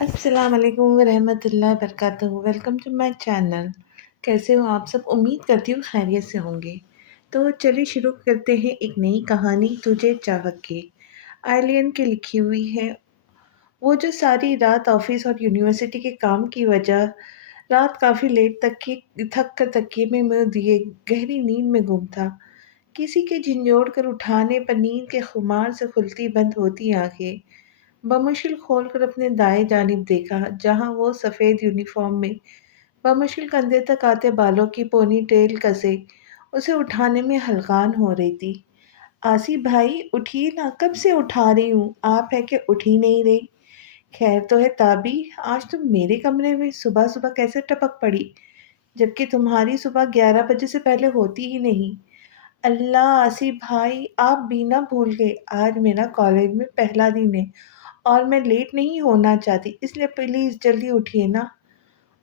السلام علیکم ورحمۃ اللہ وبرکاتہ، ویلکم ٹو مائی چینل۔ کیسے ہو آپ سب؟ امید کرتی ہوں خیریت سے ہوں گے۔ تو چلیے شروع کرتے ہیں ایک نئی کہانی، تجھے چاہت کی۔ آئلین کی لکھی ہوئی ہے۔ وہ جو ساری رات آفس اور یونیورسٹی کے کام کی وجہ رات کافی لیٹ تک تھک کر تکیے میں منہ دیے گہری نیند میں گم تھا، کسی کے جھنجھوڑ کر اٹھانے پر نیند کے خمار سے کھلتی بند ہوتی آنکھیں بمشکل کھول کر اپنے دائیں جانب دیکھا، جہاں وہ سفید یونیفارم میں بمشکل کندھے تک آتے بالوں کی پونی ٹیل کسے اسے اٹھانے میں ہلکان ہو رہی تھی۔ آصف بھائی اٹھیے نا، کب سے اٹھا رہی ہوں، آپ ہے کہ اٹھ ہی نہیں رہی۔ خیر تو ہے تابی، آج تم میرے کمرے میں صبح صبح کیسے ٹپک پڑی، جبکہ تمہاری صبح 11 بجے سے پہلے ہوتی ہی نہیں۔ اللہ آصف بھائی، آپ بھی نہ بھول گئے، آج میرا کالج میں پہلا دن ہے اور میں لیٹ نہیں ہونا چاہتی، اس لیے پلیز جلدی اٹھیے نا۔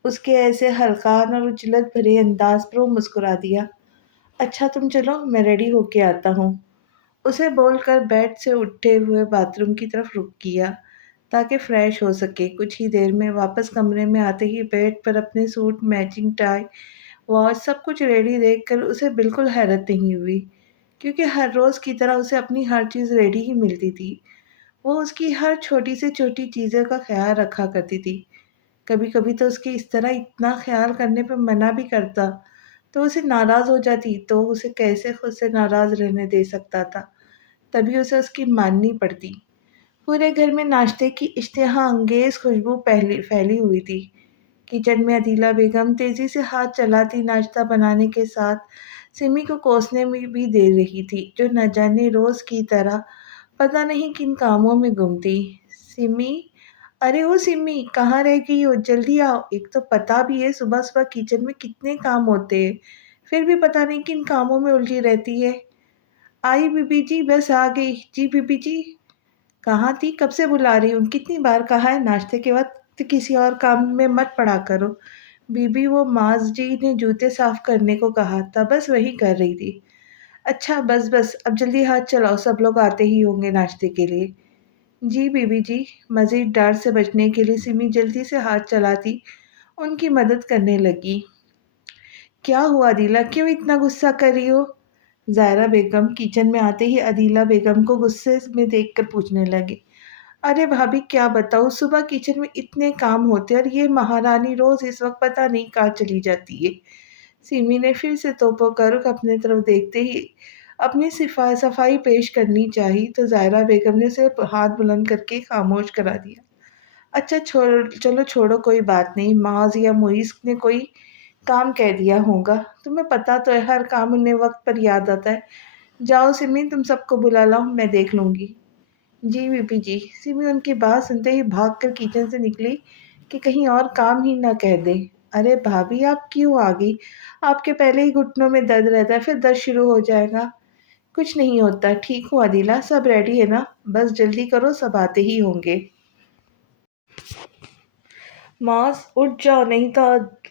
اس کے ایسے ہلکان اور اجلت بھرے انداز پر وہ مسکرا دیا۔ اچھا تم چلو، میں ریڈی ہو کے آتا ہوں، اسے بول کر بیڈ سے اٹھتے ہوئے باتھ روم کی طرف رخ کیا تاکہ فریش ہو سکے۔ کچھ ہی دیر میں واپس کمرے میں آتے ہی بیڈ پر اپنے سوٹ، میچنگ ٹائی، واچ سب کچھ ریڈی دیکھ کر اسے بالکل حیرت نہیں ہوئی، کیونکہ ہر روز کی طرح اسے اپنی ہر چیز ریڈی ہی ملتی تھی۔ وہ اس کی ہر چھوٹی سے چھوٹی چیزوں کا خیال رکھا کرتی تھی۔ کبھی کبھی تو اس کے اس طرح اتنا خیال کرنے پہ منع بھی کرتا تو اسے ناراض ہو جاتی، تو اسے کیسے خود سے ناراض رہنے دے سکتا تھا، تبھی اسے اس کی ماننی پڑتی۔ پورے گھر میں ناشتے کی اشتہا انگیز خوشبو پھیلی ہوئی تھی۔ کچن میں عدیلہ بیگم تیزی سے ہاتھ چلاتی ناشتہ بنانے کے ساتھ سمی کو کوسنے میں بھی دے رہی تھی، جو نہ جانے روز کی طرح پتہ نہیں کن کاموں میں گم تھی۔ سمی، ارے او سمی، کہاں رہ گئی ہو؟ جلدی آؤ، ایک تو پتہ بھی ہے صبح صبح کچن میں کتنے کام ہوتے ہیں، پھر بھی پتہ نہیں کن کاموں میں الجھی رہتی ہے۔ آئی بی بی جی، بس آ گئی۔ جی بی بی جی، کہاں تھی؟ کب سے بلا رہی ہوں، کتنی بار کہا ہے ناشتے کے وقت کسی اور کام میں مت پڑا کرو۔ بی بی، وہ معاذ جی نے جوتے صاف کرنے کو کہا تھا، بس وہی کر رہی تھی۔ اچھا بس بس، اب جلدی ہاتھ چلاؤ، سب لوگ آتے ہی ہوں گے ناشتے کے لیے۔ جی بی بی جی۔ مزید ڈانٹ سے بچنے کے لیے سمی جلدی سے ہاتھ چلاتی ان کی مدد کرنے لگی۔ کیا ہوا عدیلہ، کیوں اتنا غصہ کر رہی ہو؟ زائرہ بیگم کچن میں آتے ہی عدیلہ بیگم کو غصے میں دیکھ کر پوچھنے لگے۔ ارے بھابھی کیا بتاؤ، صبح کچن میں اتنے کام ہوتے اور یہ مہارانی روز اس وقت پتہ نہیں کہاں چلی جاتی ہے۔ سمی نے پھر سے توپو کر اپنے طرف دیکھتے ہی اپنی صفائی پیش کرنی چاہی تو زائرہ بیگم نے اسے ہاتھ بلند کر کے خاموش کرا دیا۔ اچھا چلو چھوڑو، کوئی بات نہیں، معاذ یا معیز نے کوئی کام کہہ دیا ہوگا، تمہیں پتا تو ہے ہر کام انہیں وقت پر یاد آتا ہے۔ جاؤ سمی، تم سب کو بلا لاؤ، میں دیکھ لوں گی۔ جی بی بی جی۔ سمی ان کی بات سنتے ہی بھاگ کر کچن سے نکلی کہ کہیں اور کام ہی نہ کہہ دے۔ ارے بھابھی آپ کیوں آ گئی؟ آپ کے پہلے ہی گھٹنوں میں درد رہتا ہے، پھر درد شروع ہو جائے گا۔ کچھ نہیں ہوتا، ٹھیک ہوں عدیلہ، سب ریڈی ہے نا، بس جلدی کرو، سب آتے ہی ہوں گے۔ معاذ اٹھ جاؤ، نہیں تو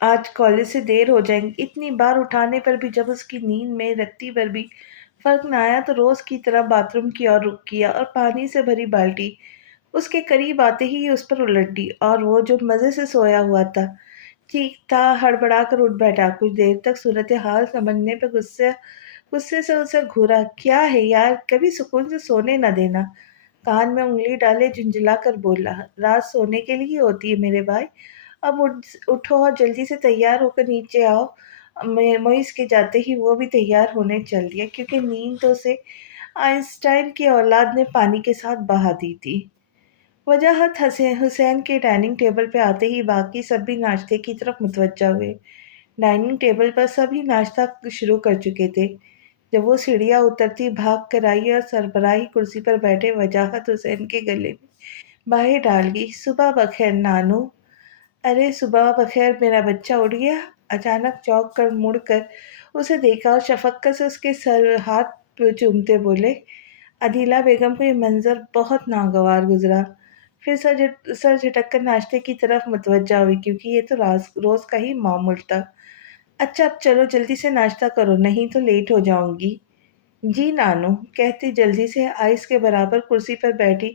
آج کالج سے دیر ہو جائیں گی۔ اتنی بار اٹھانے پر بھی جب اس کی نیند میں رتی بھر بھی فرق نہ آیا تو روز کی طرح باتھ روم کی اور رخ کیا اور پانی سے بھری بالٹی اس کے قریب آتے ہی اس پر الٹ دی، اور وہ جو مزے سے سویا ہوا تھا ٹھیک تھا ہڑبڑا کر اٹھ بیٹھا۔ کچھ دیر تک صورتحال سمجھنے پہ غصے سے اسے گھورا۔ کیا ہے یار، کبھی سکون سے سونے نہ دینا؟ کان میں انگلی ڈالے جھنجھلا کر بولا۔ رات سونے کے لیے ہوتی ہے میرے بھائی، اب اٹھو اور جلدی سے تیار ہو کر نیچے آؤ۔ معیز کے جاتے ہی وہ بھی تیار ہونے چل دیا، کیونکہ نیند تو اسے آئنسٹائن کی اولاد نے پانی کے ساتھ بہا دی تھی۔ وجاہت حسین کے ڈائننگ ٹیبل پہ آتے ہی باقی سب بھی ناشتے کی طرف متوجہ ہوئے۔ ڈائننگ ٹیبل پر سبھی ناشتہ شروع کر چکے تھے جب وہ سیڑھیاں اترتی بھاگ کر آئی اور سربراہی کرسی پر بیٹھے وجاہت حسین کے گلے میں باہیں ڈال گئی۔ صبح بخیر نانو۔ ارے صبح بخیر میرا بچہ، اٹھ گیا؟ اچانک چونک کر مڑ کر اسے دیکھا اور شفقت سے اس کے ہاتھ چومتے بولے۔ عدیلہ بیگم کو یہ منظر بہت ناگوار گزرا، پھر سر جھٹک کر ناشتے کی طرف متوجہ ہوئی، کیونکہ یہ تو روز کا ہی معمول تھا۔ اچھا اب چلو جلدی سے ناشتہ کرو، نہیں تو لیٹ ہو جاؤں گی۔ جی نانو، کہتی جلدی سے آئس کے برابر کرسی پر بیٹھی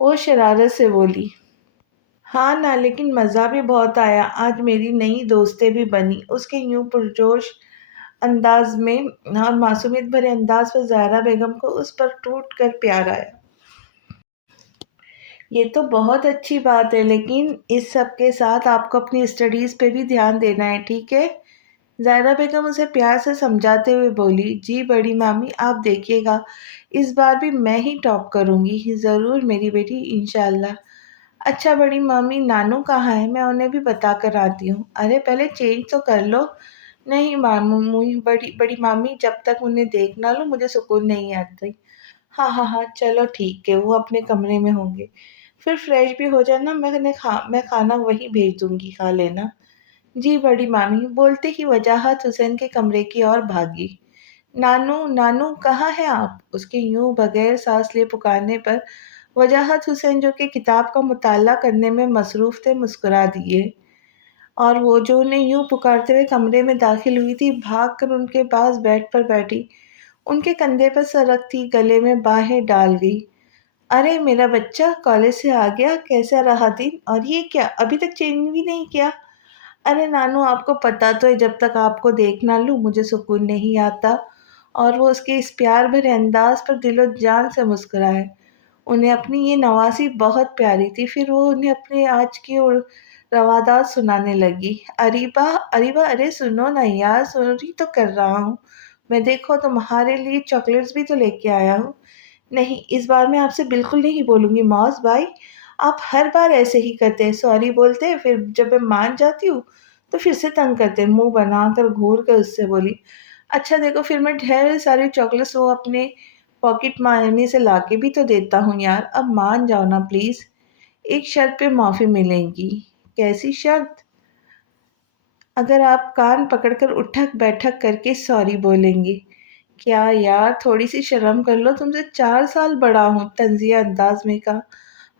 وہ شرارت سے بولی۔ ہاں نا، لیکن مزہ بھی بہت آیا، آج میری نئی دوستیں بھی بنی۔ اس کے یوں پرجوش انداز میں اور معصومیت بھرے انداز پر زہرا بیگم کو اس پر ٹوٹ کر پیار آیا۔ یہ تو بہت اچھی بات ہے، لیکن اس سب کے ساتھ آپ کو اپنی اسٹڈیز پہ بھی دھیان دینا ہے، ٹھیک ہے؟ زہرا بیگم اسے پیار سے سمجھاتے ہوئے بولی۔ جی بڑی مامی، آپ دیکھیے گا، اس بار بھی میں ہی ٹاپ کروں گی، ضرور میری بیٹی، انشاءاللہ۔ اچھا بڑی مامی، نانو کہاں ہے؟ میں انہیں بھی بتا کر آتی ہوں۔ ارے پہلے چینج تو کر لو۔ نہیں مامو، بڑی بڑی مامی، جب تک انہیں دیکھ نہ لوں مجھے سکون نہیں آتی۔ ہاں ہاں ہاں، چلو ٹھیک ہے، وہ اپنے کمرے میں ہوں گے، پھر فریش بھی ہو جانا، میں کھانا وہی بھیج دوں گی، کھا لینا۔ جی بڑی مامی، بولتے ہی وجاہت حسین کے کمرے کی اور بھاگی۔ نانو نانو کہاں ہیں آپ؟ اس کے یوں بغیر سانس لیے پکارنے پر وجاہت حسین، جو کہ کتاب کا مطالعہ کرنے میں مصروف تھے، مسکرا دیے، اور وہ جو انہیں یوں پکارتے ہوئے کمرے میں داخل ہوئی تھی، بھاگ کر ان کے پاس بیڈ پر بیٹھی، ان کے کندھے پر سر رکھتی گلے میں باہیں ڈال گئی۔ ارے میرا بچہ کالج سے آ گیا، کیسا رہا دن؟ اور یہ کیا، ابھی تک چینج بھی نہیں کیا؟ ارے نانو، آپ کو پتا تو ہے جب تک آپ کو دیکھ نہ لوں مجھے سکون نہیں آتا۔ اور وہ اس کے اس پیار بھرے انداز پر دل و جان سے مسکرائے۔ انہیں اپنی یہ نوازی بہت پیاری تھی۔ پھر وہ انہیں اپنے آج کی روادات سنانے لگی۔ اریبہ اریبہ، ارے سنو نا یار، سوری تو کر رہا ہوں میں، دیکھو تمہارے لیے چاکلیٹس بھی تو لے کے آیا ہوں۔ نہیں، اس بار میں آپ سے بالکل نہیں بولوں گی موز بھائی، آپ ہر بار ایسے ہی کرتے ہیں، سوری بولتے ہیں، پھر جب میں مان جاتی ہوں تو پھر سے تنگ کرتے ہیں۔ منہ بنا کر گھور کر اس سے بولی۔ اچھا دیکھو، پھر میں ڈھیر ساری چاکلیٹس وہ اپنے پاکٹ مانی سے لا کے بھی تو دیتا ہوں یار، اب مان جاؤ نا پلیز۔ ایک شرط پہ معافی ملے گی۔ کیسی شرط؟ اگر آپ کان پکڑ کر اٹھک بیٹھک کر کے سوری بولیں گے۔ کیا یار، تھوڑی سی شرم کر لو، تم سے 4 سال بڑا ہوں، طنزیہ انداز میں کہا۔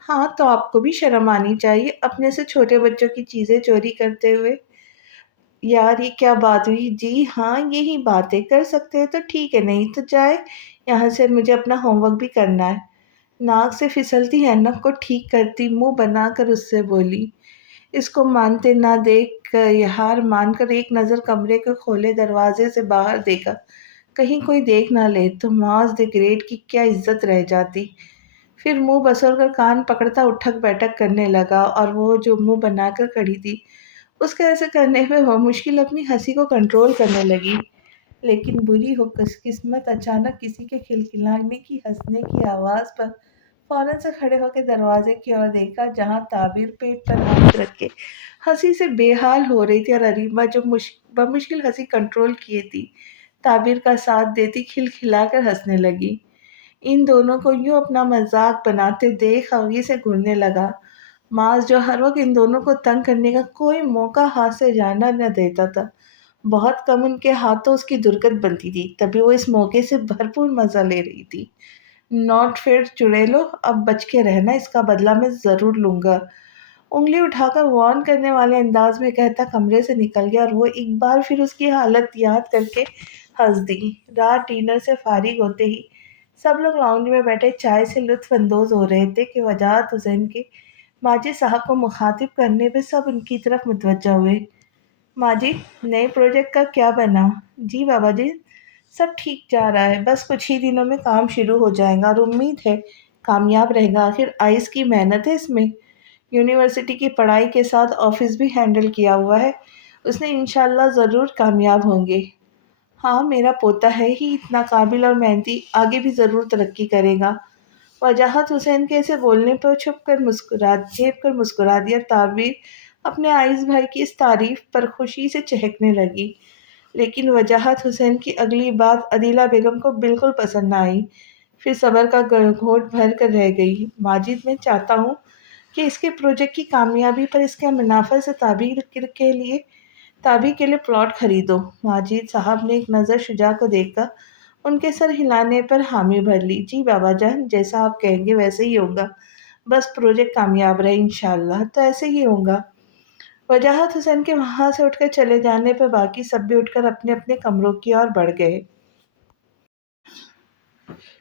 ہاں تو آپ کو بھی شرم آنی چاہیے، اپنے سے چھوٹے بچوں کی چیزیں چوری کرتے ہوئے۔ یار یہ کیا بات ہوئی؟ جی ہاں، یہی باتیں کر سکتے ہیں تو ٹھیک ہے، نہیں تو جائے یہاں سے، مجھے اپنا ہوم ورک بھی کرنا ہے۔ ناک سے پھسلتی اینک کو ٹھیک کرتی منہ بنا کر اس سے بولی۔ اس کو مانتے نہ دیکھ ہار مان کر ایک نظر کمرے کے کھولے دروازے سے باہر دیکھا، کہیں کوئی دیکھ نہ لے تو معاذ دی گریٹ کی کیا عزت رہ جاتی۔ پھر منہ بسور کر کان پکڑتا اٹھک بیٹھک کرنے لگا، اور وہ جو منہ بنا کر کھڑی تھی اس کے ایسے کرنے پہ وہ مشکل اپنی ہنسی کو کنٹرول کرنے لگی، لیکن بری ہو قسمت اچانک کسی کے کھلکھلانے کی ہنسنے کی آواز پر فوراً سے کھڑے ہو کے دروازے کی اور دیکھا، جہاں تعبیر پیٹ پر ہاتھ رکھ کے ہنسی سے بے حال ہو رہی تھی، اور اریبہ جو بمشکل ہنسی کنٹرول کیے تھی تعبیر کا ساتھ دیتی کھلکھلا کر ہنسنے لگی۔ ان دونوں کو یوں اپنا مذاق بناتے دیکھ خوی سے گھورنے لگا۔ معاذ جو ہر وقت ان دونوں کو تنگ کرنے کا کوئی موقع ہاتھ سے جانا نہ دیتا تھا، بہت کم ان کے ہاتھوں اس کی درگت بنتی تھی، تبھی وہ اس موقع سے بھرپور مزہ لے رہی تھی۔ ناٹ فیئر چڑیلو، اب بچ کے رہنا، اس کا بدلہ میں ضرور لوں گا، انگلی اٹھا کر وارن کرنے والے انداز میں کہتا کمرے سے نکل گیا، اور وہ ایک بار پھر اس کی حالت یاد کر کے ہنس دی۔ رات ڈنر سے فارغ ہوتے ہی سب لوگ لاؤنج میں بیٹھے چائے سے لطف اندوز ہو رہے تھے کہ وجاہت حسین کے ماجد صاحب کو مخاطب کرنے پہ سب ان کی طرف متوجہ ہوئے۔ ماجد، نئے پروجیکٹ کا کیا بنا؟ جی بابا جی، سب ٹھیک جا رہا ہے، بس کچھ ہی دنوں میں کام شروع ہو جائے گا، اور امید ہے کامیاب رہے گا، آخر آئس کی محنت ہے اس میں، یونیورسٹی کی پڑھائی کے ساتھ آفس بھی ہینڈل کیا ہوا ہے، اس نے انشاءاللہ ضرور کامیاب ہوں گے۔ ہاں، میرا پوتا ہے ہی اتنا قابل اور محنتی، آگے بھی ضرور ترقی کرے گا۔ وجاہت حسین کے ایسے بولنے پر چھپ کر مسکرا دیا، تعبیر اپنے آئس بھائی کی اس تعریف پر خوشی سے چہکنے لگی، لیکن وجاہت حسین کی اگلی بات عدیلہ بیگم کو بالکل پسند نہ آئی، پھر صبر کا گھونٹ بھر کر رہ گئی۔ ماجد، میں چاہتا ہوں کہ اس کے پروجیکٹ کی کامیابی پر اس کے منافع سے تعبیر کے لیے پلاٹ خریدو۔ ماجد صاحب نے ایک نظر شجاع کو دیکھ کر ان کے سر ہلانے پر حامی بھر لی۔ جی بابا جان، جیسا آپ کہیں گے ویسے ہی ہوگا، بس پروجیکٹ کامیاب رہے انشاءاللہ۔ تو ایسے ہی ہوگا۔ وجاہت حسین کے وہاں سے اٹھ کر چلے جانے پر باقی سب بھی اٹھ کر اپنے اپنے کمروں کی اور بڑھ گئے۔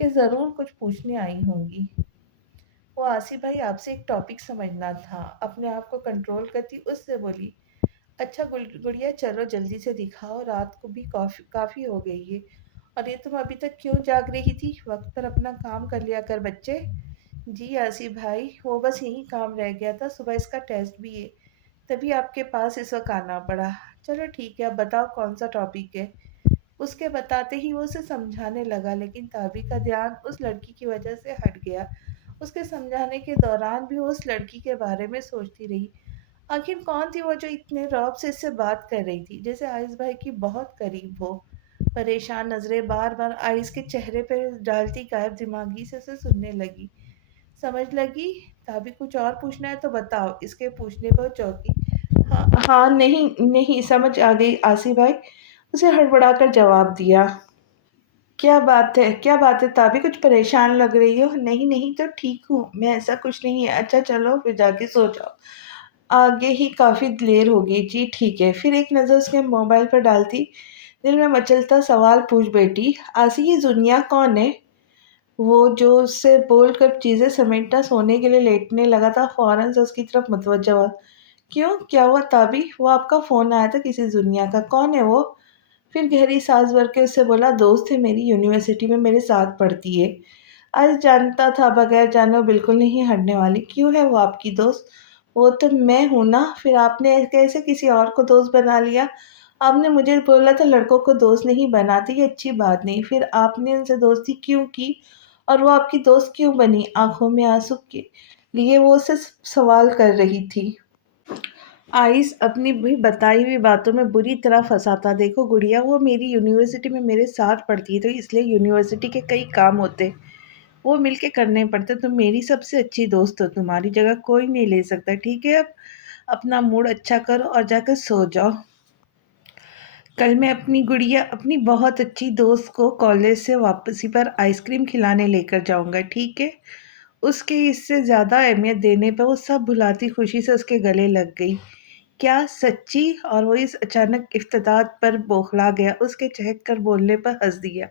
کہ ضرور کچھ پوچھنے آئی ہوں گی۔ وہ آصف بھائی آپ سے ایک ٹاپک سمجھنا تھا، اپنے آپ کو کنٹرول کرتی اس سے بولی۔ اچھا گڑیا چلو جلدی سے دکھاؤ، رات کو بھی کافی ہو گئی ہے، اور یہ تم ابھی تک کیوں جاگ رہی تھی؟ وقت پر اپنا کام کر لیا کر بچے۔ جی آصف بھائی، وہ بس یہی کام رہ گیا تھا، صبح اس کا ٹیسٹ بھی ہے، تبھی آپ کے پاس اس وقت آنا پڑا۔ چلو ٹھیک ہے، اب بتاؤ کون سا ٹاپک ہے؟ اس کے بتاتے ہی وہ اسے سمجھانے لگا، لیکن تابی کا دھیان اس لڑکی کی وجہ سے ہٹ گیا۔ اس کے سمجھانے کے دوران بھی وہ اس لڑکی کے بارے میں سوچتی رہی۔ آخر کون تھی وہ جو اتنے رعب سے اس سے بات کر رہی تھی، جیسے آئس بھائی کی بہت قریب ہو؟ پریشان نظریں بار بار آئس کے چہرے پہ ڈالتی غائب دماغی سے اسے سننے لگی۔ سمجھ لگی؟ تابی کچھ اور پوچھنا ہے تو بتاؤ، اس کے پوچھنے پر چوکی۔ ہاں ہاں، نہیں نہیں، سمجھ آ گئی آصف بھائی، اسے ہڑبڑا کر جواب دیا۔ کیا بات ہے تابی، کچھ پریشان لگ رہی ہو؟ نہیں نہیں تو ٹھیک ہوں میں، ایسا کچھ نہیں ہے۔ اچھا چلو پھر جا کے سو جاؤ، آگے ہی کافی دیر ہوگی۔ جی ٹھیک ہے۔ پھر ایک نظر اس کے موبائل پر ڈالتی دل میں مچلتا سوال پوچھ بیٹی، آسی یہ دنیا کون ہے؟ وہ جو اس سے بول کر چیزیں سمیٹنا سونے کے لیے لیٹنے لگا تھا، فوراً سے اس کی طرف متوجہ ہوا۔ کیوں، کیا ہوا تابی؟ وہ آپ کا فون آیا تھا کسی دنیا کا، کون ہے وہ؟ پھر گہری سانس بھر کے اس سے بولا، دوست ہے میری، یونیورسٹی میں میرے ساتھ پڑھتی ہے۔ آج جانتا تھا بغیر جانے وہ بالکل نہیں ہٹنے والی۔ کیوں ہے وہ آپ کی دوست؟ وہ تو میں ہوں نا، پھر آپ نے کیسے کسی اور کو دوست بنا لیا؟ آپ نے مجھے بولا تھا لڑکوں کو دوست نہیں بناتے، یہ اچھی بات نہیں، پھر آپ نے ان سے دوستی کیوں کی اور وہ آپ کی دوست کیوں بنی؟ آنکھوں میں آنسو کے لیے وہ اسے سوال کر رہی تھی۔ آئس اپنی بھی بتائی ہوئی باتوں میں بری طرح پھنساتا، دیکھو گڑیا، وہ میری یونیورسٹی میں میرے ساتھ پڑھتی ہے، تو اس لیے یونیورسٹی کے کئی کام ہوتے وہ مل کے کرنے پڑتے، تم میری سب سے اچھی دوست ہو، تمہاری جگہ کوئی نہیں لے سکتا، ٹھیک ہے؟ اب اپنا موڈ اچھا کرو اور جا کر سو جاؤ۔ کل میں اپنی گڑیا، اپنی بہت اچھی دوست کو کالج سے واپسی پر آئس کریم کھلانے لے کر جاؤں گا، ٹھیک ہے؟ اس کے اس سے زیادہ اہمیت دینے پر وہ سب بھلاتی خوشی سے اس کے گلے لگ گئی۔ کیا سچی؟ اور وہ اس اچانک افتتاح پر بوکھلا گیا، اس کے چہک کر بولنے پر ہنس دیا۔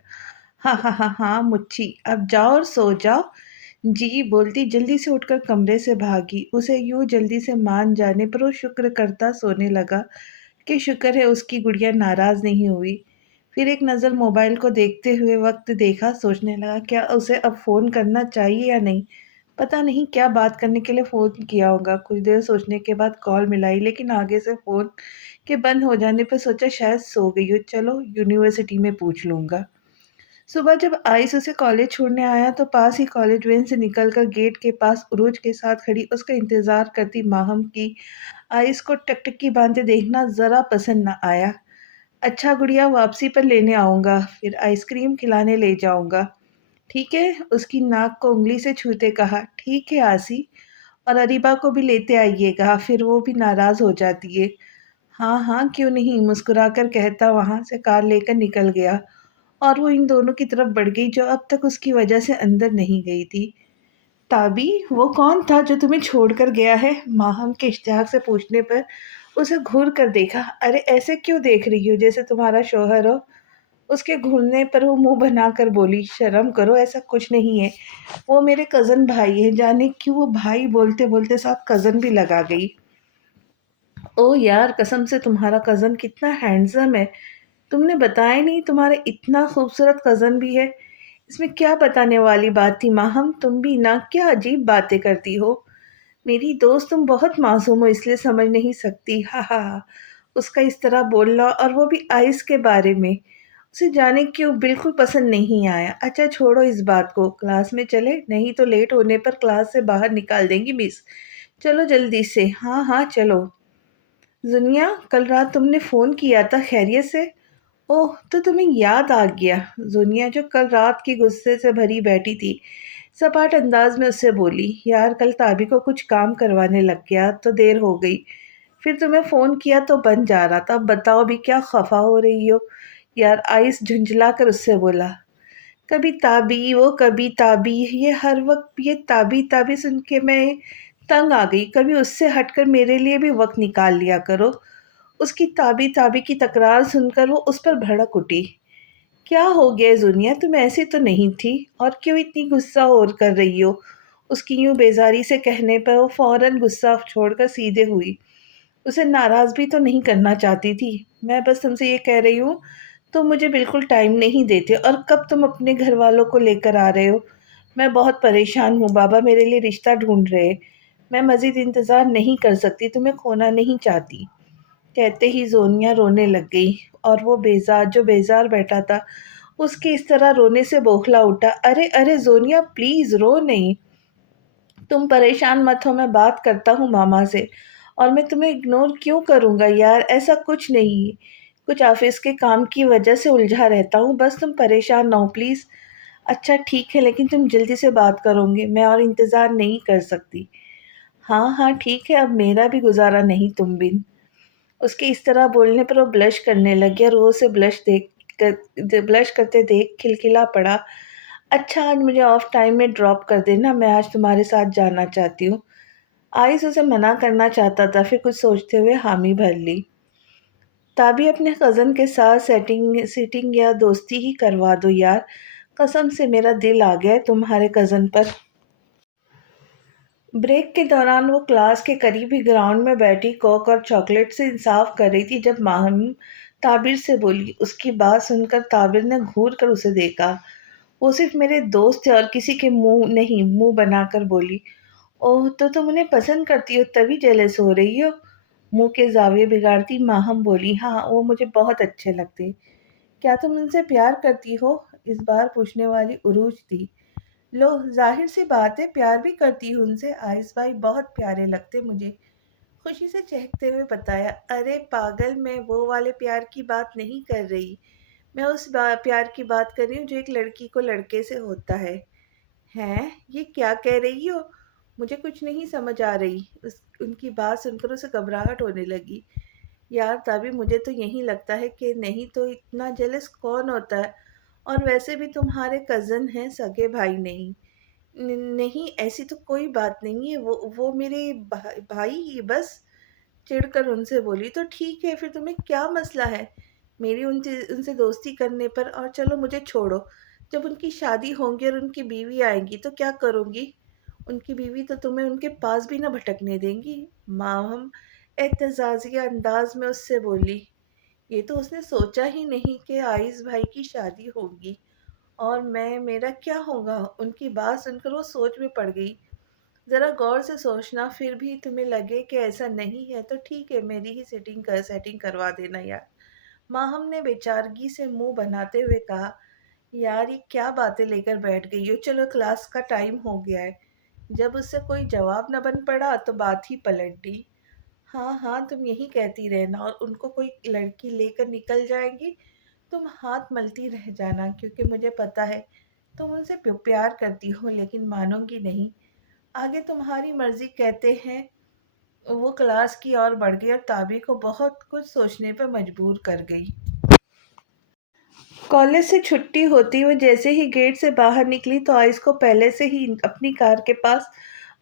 ہاں ہاں ہاں ہاں مچھی، اب جاؤ اور سو جاؤ۔ جی بولتی جلدی سے اٹھ کر کمرے سے بھاگی۔ اسے یوں جلدی سے مان جانے پر وہ شکر کرتا سونے لگا کہ شکر ہے اس کی گڑیا ناراض نہیں ہوئی۔ پھر ایک نظر موبائل کو دیکھتے ہوئے وقت دیکھا، سوچنے لگا کیا اسے اب فون کرنا چاہیے یا نہیں، پتہ نہیں کیا بات کرنے کے لیے فون کیا ہوگا۔ کچھ دیر سوچنے کے بعد کال ملائی، لیکن آگے سے فون کے بند ہو جانے پر سوچا شاید سو گئی ہو، چلو یونیورسٹی میں پوچھ لوں گا۔ صبح جب آئس اسے کالج چھوڑنے آیا تو پاس ہی کالج وین سے نکل کر گیٹ کے پاس عروج کے ساتھ کھڑی اس کا انتظار کرتی ماہم کی آئس کو ٹکٹکی باندھے دیکھنا ذرا پسند نہ آیا۔ اچھا گڑیا، واپسی پر لینے آؤں گا، پھر آئس کریم کھلانے لے جاؤں گا، ٹھیک ہے؟ اس کی ناک کو انگلی سے چھوتے کہا۔ ٹھیک ہے آسی، اور اریبا کو بھی لیتے آئیے گا، پھر وہ بھی ناراض ہو جاتی ہے۔ ہاں ہاں کیوں نہیں، مسکرا کر کہتا وہاں سے کار لے کر نکل گیا، اور وہ ان دونوں کی طرف بڑھ گئی جو اب تک اس کی وجہ سے اندر نہیں گئی تھی۔ تابی، وہ کون تھا جو تمہیں چھوڑ کر گیا ہے؟ ماہم کے اشتیاق سے پوچھنے پر اسے گھور کر دیکھا۔ ارے ایسے کیوں دیکھ رہی ہو جیسے تمہارا شوہر ہو؟ اس کے گھورنے پر وہ منہ بنا کر بولی، شرم کرو، ایسا کچھ نہیں ہے، وہ میرے کزن بھائی ہے۔ جانے کیوں وہ بھائی بولتے بولتے ساتھ کزن بھی لگا گئی۔ او یار، قسم سے تمہارا کزن کتنا ہینڈسم ہے، تم نے بتایا نہیں تمہارے اتنا خوبصورت کزن بھی ہے، اس میں کیا بتانے والی بات تھی ماہم؟ تم بھی نہ کیا عجیب باتیں کرتی ہو، میری دوست تم بہت معصوم ہو اس لیے سمجھ نہیں سکتی، ہاں ہاں ہاں۔ اس کا اس طرح بولنا، اور وہ بھی آئس کے بارے میں، اسے جانے کیوں بالکل پسند نہیں آیا۔ اچھا چھوڑو اس بات کو، کلاس میں چلے، نہیں تو لیٹ ہونے پر کلاس سے باہر نکال دیں گی مس، چلو جلدی سے۔ ہاں ہاں چلو۔ زنیا، کل رات تم نے فون کیا تھا، خیریت سے؟ اوہ، تو تمہیں یاد آ گیا۔ زنیا جو کل رات کی غصے سے بھری بیٹھی تھی، سپاٹ انداز میں اس سے بولی، یار کل تابی کو کچھ کام کروانے لگ گیا تو دیر ہو گئی، پھر تمہیں فون کیا تو بن جا رہا تھا، اب بتاؤ بھی کیا خفا ہو رہی ہو؟ یار آئس جھنجھلا کر اس سے بولا۔ کبھی تابی، وہ کبھی تابی، یہ ہر وقت یہ تابی تابی سن کے میں تنگ آ گئی، کبھی اس سے ہٹ کر میرے لیے بھی وقت نکال لیا کرو۔ اس کی تابی تابی کی تکرار سن کر وہ اس پر بھڑک اٹھی۔ کیا ہو گیا زونیا، تم ایسی تو نہیں تھی، اور کیوں اتنی غصہ اور کر رہی ہو؟ اس کی یوں بیزاری سے کہنے پر وہ فوراً غصہ چھوڑ کر سیدھے ہوئی۔ اسے ناراض بھی تو نہیں کرنا چاہتی تھی۔ میں بس تم سے یہ کہہ رہی ہوں، تم مجھے بالکل ٹائم نہیں دیتے، اور کب تم اپنے گھر والوں کو لے کر آ رہے ہو؟ میں بہت پریشان ہوں، بابا میرے لیے رشتہ ڈھونڈ رہے۔ میں مزید انتظار نہیں کر سکتی، تمہیں کھونا نہیں چاہتی۔ کہتے ہی زونیا رونے لگ گئی، اور وہ بیزار بیٹھا تھا اس کی اس طرح رونے سے بوکھلا اٹھا۔ ارے ارے زونیا، پلیز رو نہیں، تم پریشان مت ہو، میں بات کرتا ہوں ماما سے۔ اور میں تمہیں اگنور کیوں کروں گا یار، ایسا کچھ نہیں، کچھ آفس کے کام کی وجہ سے الجھا رہتا ہوں، بس تم پریشان نہ ہو پلیز۔ اچھا ٹھیک ہے، لیکن تم جلدی سے بات کرو گے، میں اور انتظار نہیں کر سکتی۔ ہاں ہاں ٹھیک ہے، اب میرا بھی گزارا نہیں تم بن۔ اس کے اس طرح بولنے پر وہ بلش کرنے لگی، اور وہ اسے بلش کرتے دیکھ کھلکھلا پڑا۔ اچھا آج مجھے آف ٹائم میں ڈراپ کر دینا، میں آج تمہارے ساتھ جانا چاہتی ہوں۔ آئس اسے منع کرنا چاہتا تھا، پھر کچھ سوچتے ہوئے حامی بھر لی۔ تابی اپنے کزن کے ساتھ سیٹنگ یا دوستی ہی کروا دو یار، قسم سے میرا دل آ گیا ہے تمہارے کزن پر۔ بریک کے دوران وہ کلاس کے قریب ہی گراؤنڈ میں بیٹھی کوک اور چاکلیٹ سے انصاف کر رہی تھی جب ماہم تعبیر سے بولی۔ اس کی بات سن کر تعبیر نے گھور کر اسے دیکھا۔ وہ صرف میرے دوست تھے اور کسی کے منہ نہیں، منہ بنا کر بولی۔ اوہ تو تم انہیں پسند کرتی ہو تبھی جیلس ہو رہی ہو؟ منہ کے زاویے بگاڑتی ماہم بولی۔ ہاں وہ مجھے بہت اچھے لگتے۔ کیا تم ان سے پیار کرتی ہو؟ اس بار پوچھنے والی عروج تھی۔ لو ظاہر سی بات ہے، پیار بھی کرتی ہوں ان سے، آئس بھائی بہت پیارے لگتے مجھے، خوشی سے چہکتے ہوئے بتایا۔ ارے پاگل، میں وہ والے پیار کی بات نہیں کر رہی، میں اس پیار کی بات کر رہی ہوں جو ایک لڑکی کو لڑکے سے ہوتا ہے۔ ہیں یہ کیا کہہ رہی ہو؟ مجھے کچھ نہیں سمجھ آ رہی۔ ان کی بات سن کر اسے گھبراہٹ ہونے لگی۔ یار تبھی مجھے تو یہی لگتا ہے کہ نہیں تو اتنا جیلس کون ہوتا ہے، اور ویسے بھی تمہارے کزن ہیں، سگے بھائی نہیں۔ نہیں ایسی تو کوئی بات نہیں ہے، وہ میرے بھائی ہی بس، چڑ کر ان سے بولی۔ تو ٹھیک ہے، پھر تمہیں کیا مسئلہ ہے میری ان سے دوستی کرنے پر؟ اور چلو مجھے چھوڑو، جب ان کی شادی ہوگی اور ان کی بیوی آئیں گی تو کیا کروں گی؟ ان کی بیوی تو تمہیں ان کے پاس بھی نہ بھٹکنے دیں گی، ماہم اعتزازیہ انداز میں اس سے بولی۔ یہ تو اس نے سوچا ہی نہیں کہ آئز بھائی کی شادی ہوگی، اور میرا کیا ہوگا؟ ان کی بات سن کر وہ سوچ میں پڑ گئی۔ ذرا غور سے سوچنا، پھر بھی تمہیں لگے کہ ایسا نہیں ہے تو ٹھیک ہے، میری ہی سیٹنگ کروا دینا یار، ماہم نے بیچارگی سے منہ بناتے ہوئے کہا۔ یار یہ کیا باتیں لے کر بیٹھ گئی ہو، چلو کلاس کا ٹائم ہو گیا ہے۔ جب اس سے کوئی جواب نہ بن پڑا تو بات ہی پلٹ دی۔ ہاں ہاں تم یہی کہتی رہنا، اور ان کو کوئی لڑکی لے کر نکل جائے گی تم ہاتھ ملتی رہ جانا، کیونکہ مجھے پتا ہے تم ان سے پیار کرتی ہو، لیکن مانو گی نہیں، آگے تمہاری مرضی۔ کہتے ہیں وہ کلاس کی اور بڑھ گئی اور تابی کو بہت کچھ سوچنے پر مجبور کر گئی۔ کالج سے چھٹی ہوتی وہ جیسے ہی گیٹ سے باہر نکلی تو آئس کو پہلے سے ہی اپنی کار کے پاس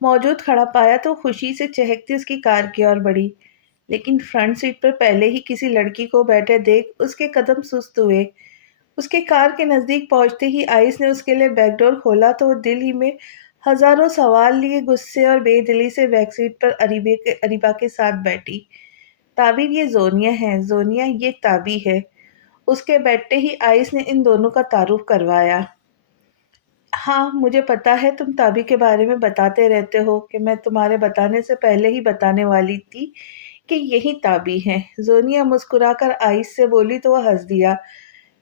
موجود کھڑا پایا تو خوشی سے چہکتی اس کی کار کی اور بڑھی، لیکن فرنٹ سیٹ پر پہلے ہی کسی لڑکی کو بیٹھے دیکھ اس کے قدم سست ہوئے۔ اس کے کار کے نزدیک پہنچتے ہی آئس نے اس کے لیے بیک ڈور کھولا تو وہ دل ہی میں ہزاروں سوال لیے غصے اور بے دلی سے بیک سیٹ پر اریبہ کے ساتھ بیٹھی۔ تعبیر یہ زونیا ہے، زونیا یہ تابی ہے۔ اس کے بیٹھتے ہی آئس نے ان دونوں کا تعارف کروایا۔ ہاں مجھے پتا ہے، تم تابی کے بارے میں بتاتے رہتے ہو، کہ میں تمہارے بتانے سے پہلے ہی بتانے والی تھی کہ یہی تابی ہے، زونیا مسکرا کر آئس سے بولی تو وہ ہنس دیا۔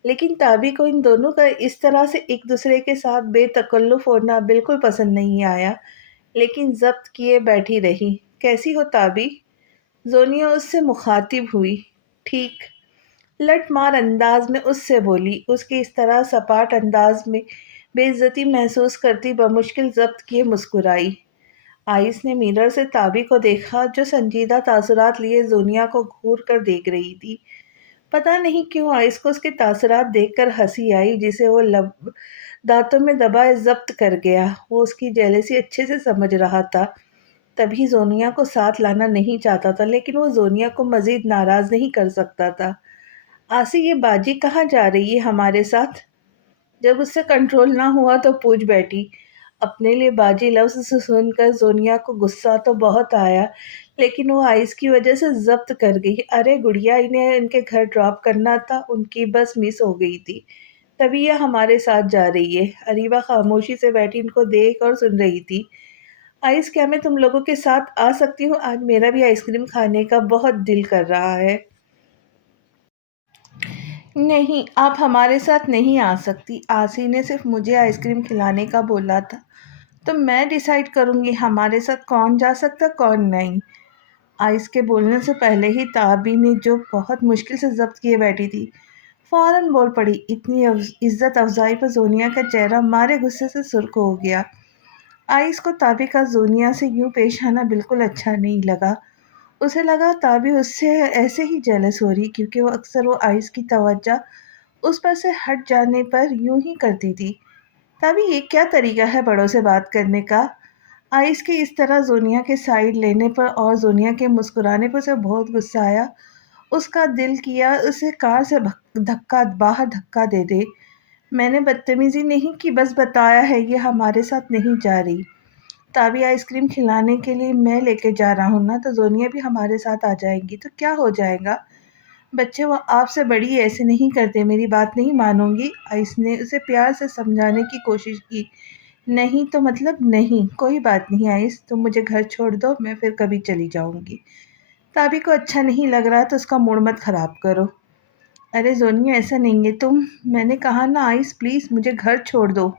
لیکن تابی کو ان دونوں کا اس طرح سے ایک دوسرے کے ساتھ بے تکلف ہونا بالکل پسند نہیں آیا، لیکن ضبط کیے بیٹھی رہی۔ کیسی ہو تابی؟ زونیا اس سے مخاطب ہوئی۔ ٹھیک، لٹ مار انداز میں اس سے بولی۔ اس کے اس طرح سپاٹ انداز میں بے عزتی محسوس کرتی بمشکل ضبط کیے مسکرائی۔ آئس نے میرر سے تابی کو دیکھا جو سنجیدہ تاثرات لیے زونیا کو گھور کر دیکھ رہی تھی۔ پتہ نہیں کیوں آئس کو اس کے تاثرات دیکھ کر ہنسی آئی جسے وہ دانتوں میں دبائے ضبط کر گیا۔ وہ اس کی جیلسی اچھے سے سمجھ رہا تھا، تبھی زونیا کو ساتھ لانا نہیں چاہتا تھا، لیکن وہ زونیا کو مزید ناراض نہیں کر سکتا تھا۔ آسی یہ باجی کہاں جا رہی ہے ہمارے ساتھ؟ جب اس سے کنٹرول نہ ہوا تو پوچھ بیٹھی۔ اپنے لیے باجی لفظ سے سن کر زونیا کو غصہ تو بہت آیا، لیکن وہ آئس کی وجہ سے ضبط کر گئی۔ ارے گڑیا، انہیں ان کے گھر ڈراپ کرنا تھا، ان کی بس مس ہو گئی تھی، تبھی یہ ہمارے ساتھ جا رہی ہے۔ اریبہ خاموشی سے بیٹھی ان کو دیکھ اور سن رہی تھی۔ آئس، کیا میں تم لوگوں کے ساتھ آ سکتی ہوں؟ آج میرا بھی آئس کریم کھانے کا بہت دل کر رہا ہے۔ نہیں، آپ ہمارے ساتھ نہیں آ سکتی۔ آسی نے صرف مجھے آئس کریم کھلانے کا بولا تھا، تو میں ڈیسائیڈ کروں گی ہمارے ساتھ کون جا سکتا کون نہیں۔ آئس کے بولنے سے پہلے ہی تابی نے، جو بہت مشکل سے ضبط کیے بیٹھی تھی، فوراً بول پڑی۔ اتنی عزت افزائی پر زونیا کا چہرہ مارے غصے سے سرخ ہو گیا۔ آئس کو تابی کا زونیا سے یوں پیش آنا بالکل اچھا نہیں لگا۔ اسے لگا تابی اس سے ایسے ہی جیلس ہو رہی، کیونکہ وہ اکثر آئس کی توجہ اس پر سے ہٹ جانے پر یوں ہی کرتی تھی۔ تابی، یہ کیا طریقہ ہے بڑوں سے بات کرنے کا؟ آئس کے اس طرح زونیا کے سائڈ لینے پر اور زونیا کے مسکرانے پر اسے بہت غصہ آیا۔ اس کا دل کیا اسے کار سے باہر دھکا دے دے۔ میں نے بدتمیزی نہیں کی، بس بتایا ہے یہ ہمارے ساتھ نہیں جا رہی۔ تابی آئس کریم کھلانے کے لیے میں لے کے جا رہا ہوں نا، تو زونیا بھی ہمارے ساتھ آ جائیں گی تو کیا ہو جائے گا؟ بچے، وہ آپ سے بڑی ایسے نہیں کرتے، میری بات نہیں مانوں گی؟ آئس نے اسے پیار سے سمجھانے کی کوشش کی۔ نہیں تو مطلب نہیں، کوئی بات نہیں آئس، تم مجھے گھر چھوڑ دو، میں پھر کبھی چلی جاؤں گی۔ تابی کو اچھا نہیں لگ رہا تو اس کا موڈ مت خراب کرو۔ ارے زونیا، ایسا نہیں ہے، میں نے کہا نا آئس، پلیز مجھے گھر چھوڑ دو۔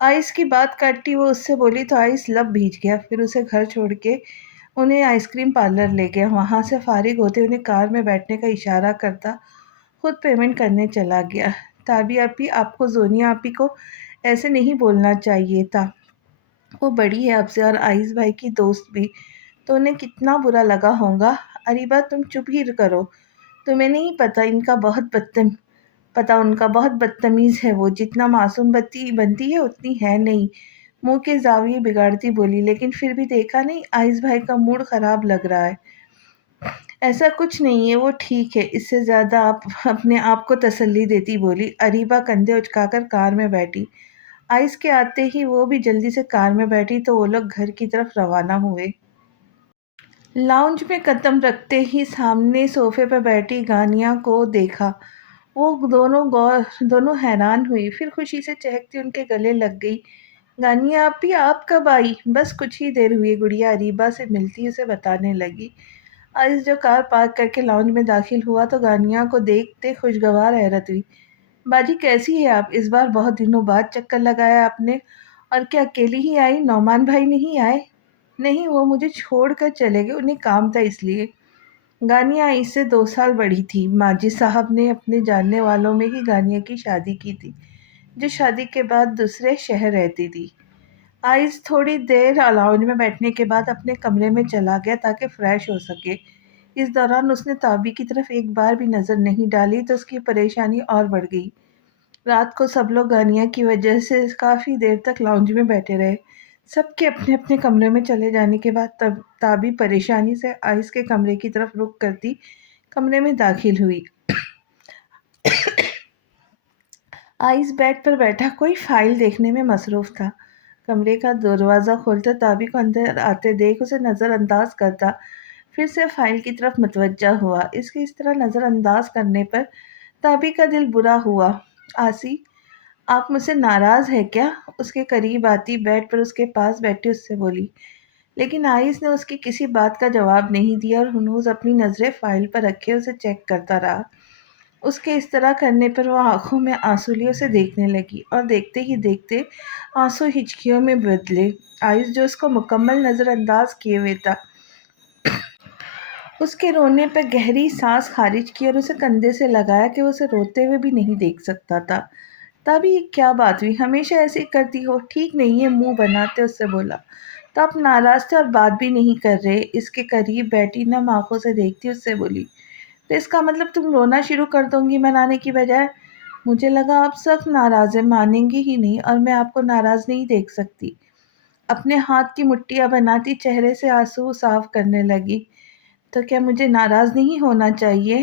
آئس کی بات کاٹی وہ اس سے بولی تو آئس لب بھیج گیا، پھر اسے گھر چھوڑ کے انہیں آئس کریم پارلر لے گیا۔ وہاں سے فارغ ہوتے انہیں کار میں بیٹھنے کا اشارہ کرتا خود پیمنٹ کرنے چلا گیا۔ تابی آپی، آپ کو زونیا آپی کو ایسے نہیں بولنا چاہیے تھا، وہ بڑی ہے آپ سے اور آئس بھائی کی دوست بھی، تو انہیں کتنا برا لگا ہوگا۔ اریبہ، تم چپ ہی کرو، تمہیں نہیں پتہ ان کا بہت بدتمیز ہے، وہ جتنا معصوم بنتی ہے اتنی ہے نہیں۔ منہ کے زاویے بگاڑتی بولی، لیکن پھر بھی دیکھا نہیں آئس بھائی کا موڈ خراب لگ رہا ہے۔ ایسا کچھ نہیں ہے، وہ ٹھیک ہے، اس سے زیادہ آپ اپنے آپ کو تسلی دیتی بولی۔ اریبہ کندھے اچکا کر کار میں بیٹھی۔ آئس کے آتے ہی وہ بھی جلدی سے کار میں بیٹھی تو وہ لوگ گھر کی طرف روانہ ہوئے۔ لاؤنج میں قدم رکھتے ہی سامنے صوفے پر بیٹھی گانیا کو دیکھا۔ وہ دونوں حیران ہوئی، پھر خوشی سے چہکتی ان کے گلے لگ گئی۔ گانیا آپی، آپ کب آئی؟ بس کچھ ہی دیر ہوئی، گڑیا اریبہ سے ملتی اسے بتانے لگی۔ آئس جو کار پارک کر کے لاؤنج میں داخل ہوا تو گانیا کو دیکھتے خوشگوار حیرت ہوئی۔ باجی، کیسی ہے آپ؟ اس بار بہت دنوں بعد چکر لگایا آپ نے، اور کیا اکیلی ہی آئی؟ نعمان بھائی نہیں آئے؟ نہیں، وہ مجھے چھوڑ کر چلے گئے، انہیں کام تھا اس لیے۔ گانیا اس سے 2 سال بڑی تھی۔ ماجد صاحب نے اپنے جاننے والوں میں ہی گانیا کی شادی کی تھی، جو شادی کے بعد دوسرے شہر رہتی تھی۔ آئس تھوڑی دیر لاؤنج میں بیٹھنے کے بعد اپنے کمرے میں چلا گیا تاکہ فریش ہو سکے۔ اس دوران اس نے تابی کی طرف ایک بار بھی نظر نہیں ڈالی تو اس کی پریشانی اور بڑھ گئی۔ رات کو سب لوگ گانیا کی وجہ سے کافی دیر تک لاؤنج میں بیٹھے رہے۔ سب کے اپنے اپنے کمرے میں چلے جانے کے بعد تابی پریشانی سے آئس کے کمرے کی طرف رخ کرتی کمرے میں داخل ہوئی۔ آئس بیڈ پر بیٹھا کوئی فائل دیکھنے میں مصروف تھا۔ کمرے کا دروازہ کھولتا تابی کو اندر آتے دیکھ اسے نظر انداز کرتا پھر سے فائل کی طرف متوجہ ہوا۔ اس کے اس طرح نظر انداز کرنے پر تابی کا دل برا ہوا۔ آسی، آپ مجھ سے ناراض ہے کیا؟ اس کے قریب آتی بیڈ پر اس کے پاس بیٹھی اس سے بولی، لیکن آئس نے اس کی کسی بات کا جواب نہیں دیا اور ہنوز اپنی نظریں فائل پر رکھے اسے چیک کرتا رہا۔ اس کے اس طرح کرنے پر وہ آنکھوں میں آنسو لیے اسے دیکھنے لگی اور دیکھتے ہی دیکھتے آنسو ہچکیوں میں بدلے۔ آئس جو اس کو مکمل نظر انداز کیے ہوئے تھا، اس کے رونے پر گہری سانس خارج کی اور اسے کندھے سے لگایا کہ وہ اسے روتے ہوئے بھی نہیں دیکھ سکتا تھا۔ تبھی یہ کیا بات ہوئی؟ ہمیشہ ایسے ہی کرتی ہو، ٹھیک نہیں ہے، منہ بناتے اس سے بولا۔ تو آپ ناراض تھے اور بات بھی نہیں کر رہے؟ اس کے قریب بیٹھی نم آنکھوں سے دیکھتی اس سے بولی۔ تو اس کا مطلب تم رونا شروع کر دوں گی منانے کی بجائے؟ مجھے لگا آپ سخت ناراض ہیں، مانیں گی ہی نہیں، اور میں آپ کو ناراض نہیں دیکھ سکتی۔ اپنے ہاتھ کی مٹھیاں بناتی چہرے سے آنسو صاف کرنے لگی۔ تو کیا مجھے ناراض نہیں ہونا چاہیے؟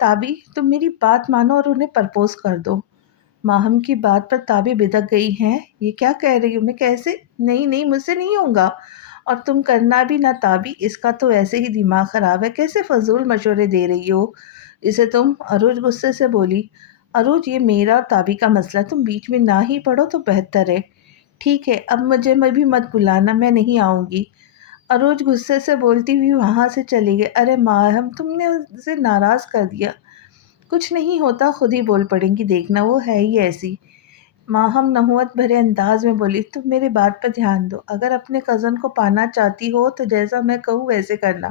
تابی تم میری بات مانو اور انہیں پرپوز کر دو۔ ماہم کی بات پر تابی بدک گئی ہیں، یہ کیا کہہ رہی ہوں میں، کیسے؟ نہیں نہیں، مجھ سے نہیں ہوگا، اور تم کرنا بھی نہ تابی، اس کا تو ایسے ہی دماغ خراب ہے، کیسے فضول مشورے دے رہی ہو اسے تم؟ عروج غصے سے بولی۔ عروج یہ میرا اور تابی کا مسئلہ، تم بیچ میں نہ ہی پڑھو تو بہتر ہے۔ ٹھیک ہے، اب مجھے میں بھی مت بلانا، میں نہیں آؤں گی۔ عروج غصے سے بولتی ہوئی وہاں سے چلی گئی۔ ارے ماہم، تم نے اسے ناراض کر دیا۔ کچھ نہیں ہوتا، خود ہی بول پڑیں گی، دیکھنا، وہ ہے ہی ایسی۔ ماہم نحوت بھرے انداز میں بولی، تم میری بات پر دھیان دو، اگر اپنے کزن کو پانا چاہتی ہو تو جیسا میں کہوں ویسے کرنا۔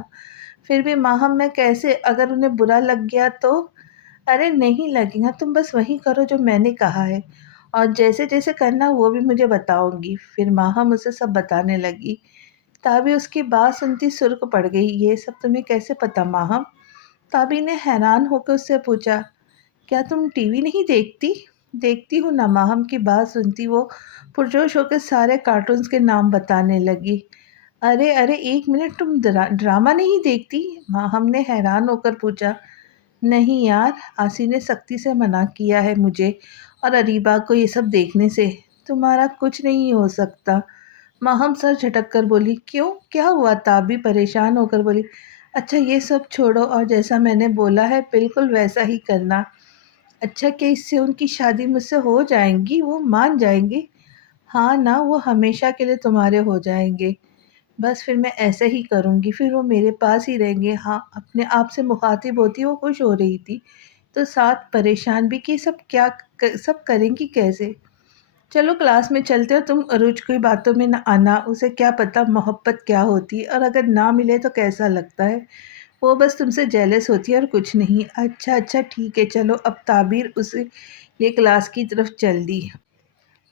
پھر بھی ماہم، میں کیسے؟ اگر انہیں برا لگ گیا تو؟ ارے نہیں لگے گا، تم بس وہی کرو جو میں نے کہا ہے، اور جیسے جیسے کرنا وہ بھی مجھے بتاؤں گی۔ پھر ماہم اسے سب بتانے لگی۔ تابی اس کی بات سنتی سرخ پڑ گئی۔ یہ سب تمہیں کیسے پتا ماہم؟ تابی نے حیران ہو کر اس سے پوچھا۔ کیا تم ٹی وی نہیں دیکھتی؟ دیکھتی ہوں نا۔ ماہم کی بات سنتی وہ پرجوش ہو کے سارے کارٹونز کے نام بتانے لگی۔ ارے ارے ایک منٹ، تم ڈرامہ نہیں دیکھتی؟ ماہم نے حیران ہو کر پوچھا۔ نہیں یار، آسی نے سختی سے منع کیا ہے مجھے اور اریبہ کو یہ سب دیکھنے سے۔ تمہارا کچھ نہیں ہو سکتا۔ ماہم سر جھٹک کر بولی۔ کیوں، کیا ہوا؟ تابی پریشان ہو کر بولی۔ اچھا یہ سب چھوڑو اور جیسا میں نے بولا ہے بالکل ویسا ہی کرنا۔ اچھا، کہ اس سے ان کی شادی مجھ سے ہو جائیں گی؟ وہ مان جائیں گے؟ ہاں نا، وہ ہمیشہ کے لیے تمہارے ہو جائیں گے۔ بس پھر میں ایسے ہی کروں گی، پھر وہ میرے پاس ہی رہیں گے۔ ہاں، اپنے آپ سے مخاطب ہوتی وہ خوش ہو رہی تھی، تو ساتھ پریشان بھی کہ سب کریں گی کیسے۔ چلو کلاس میں چلتے ہو، تم عروج کی باتوں میں نہ آنا، اسے کیا پتا محبت کیا ہوتی ہے، اور اگر نہ ملے تو کیسا لگتا ہے، وہ بس تم سے جیلس ہوتی ہے اور کچھ نہیں۔ اچھا اچھا ٹھیک ہے چلو۔ اب تعبیر اسے لے کلاس کی طرف چل دی۔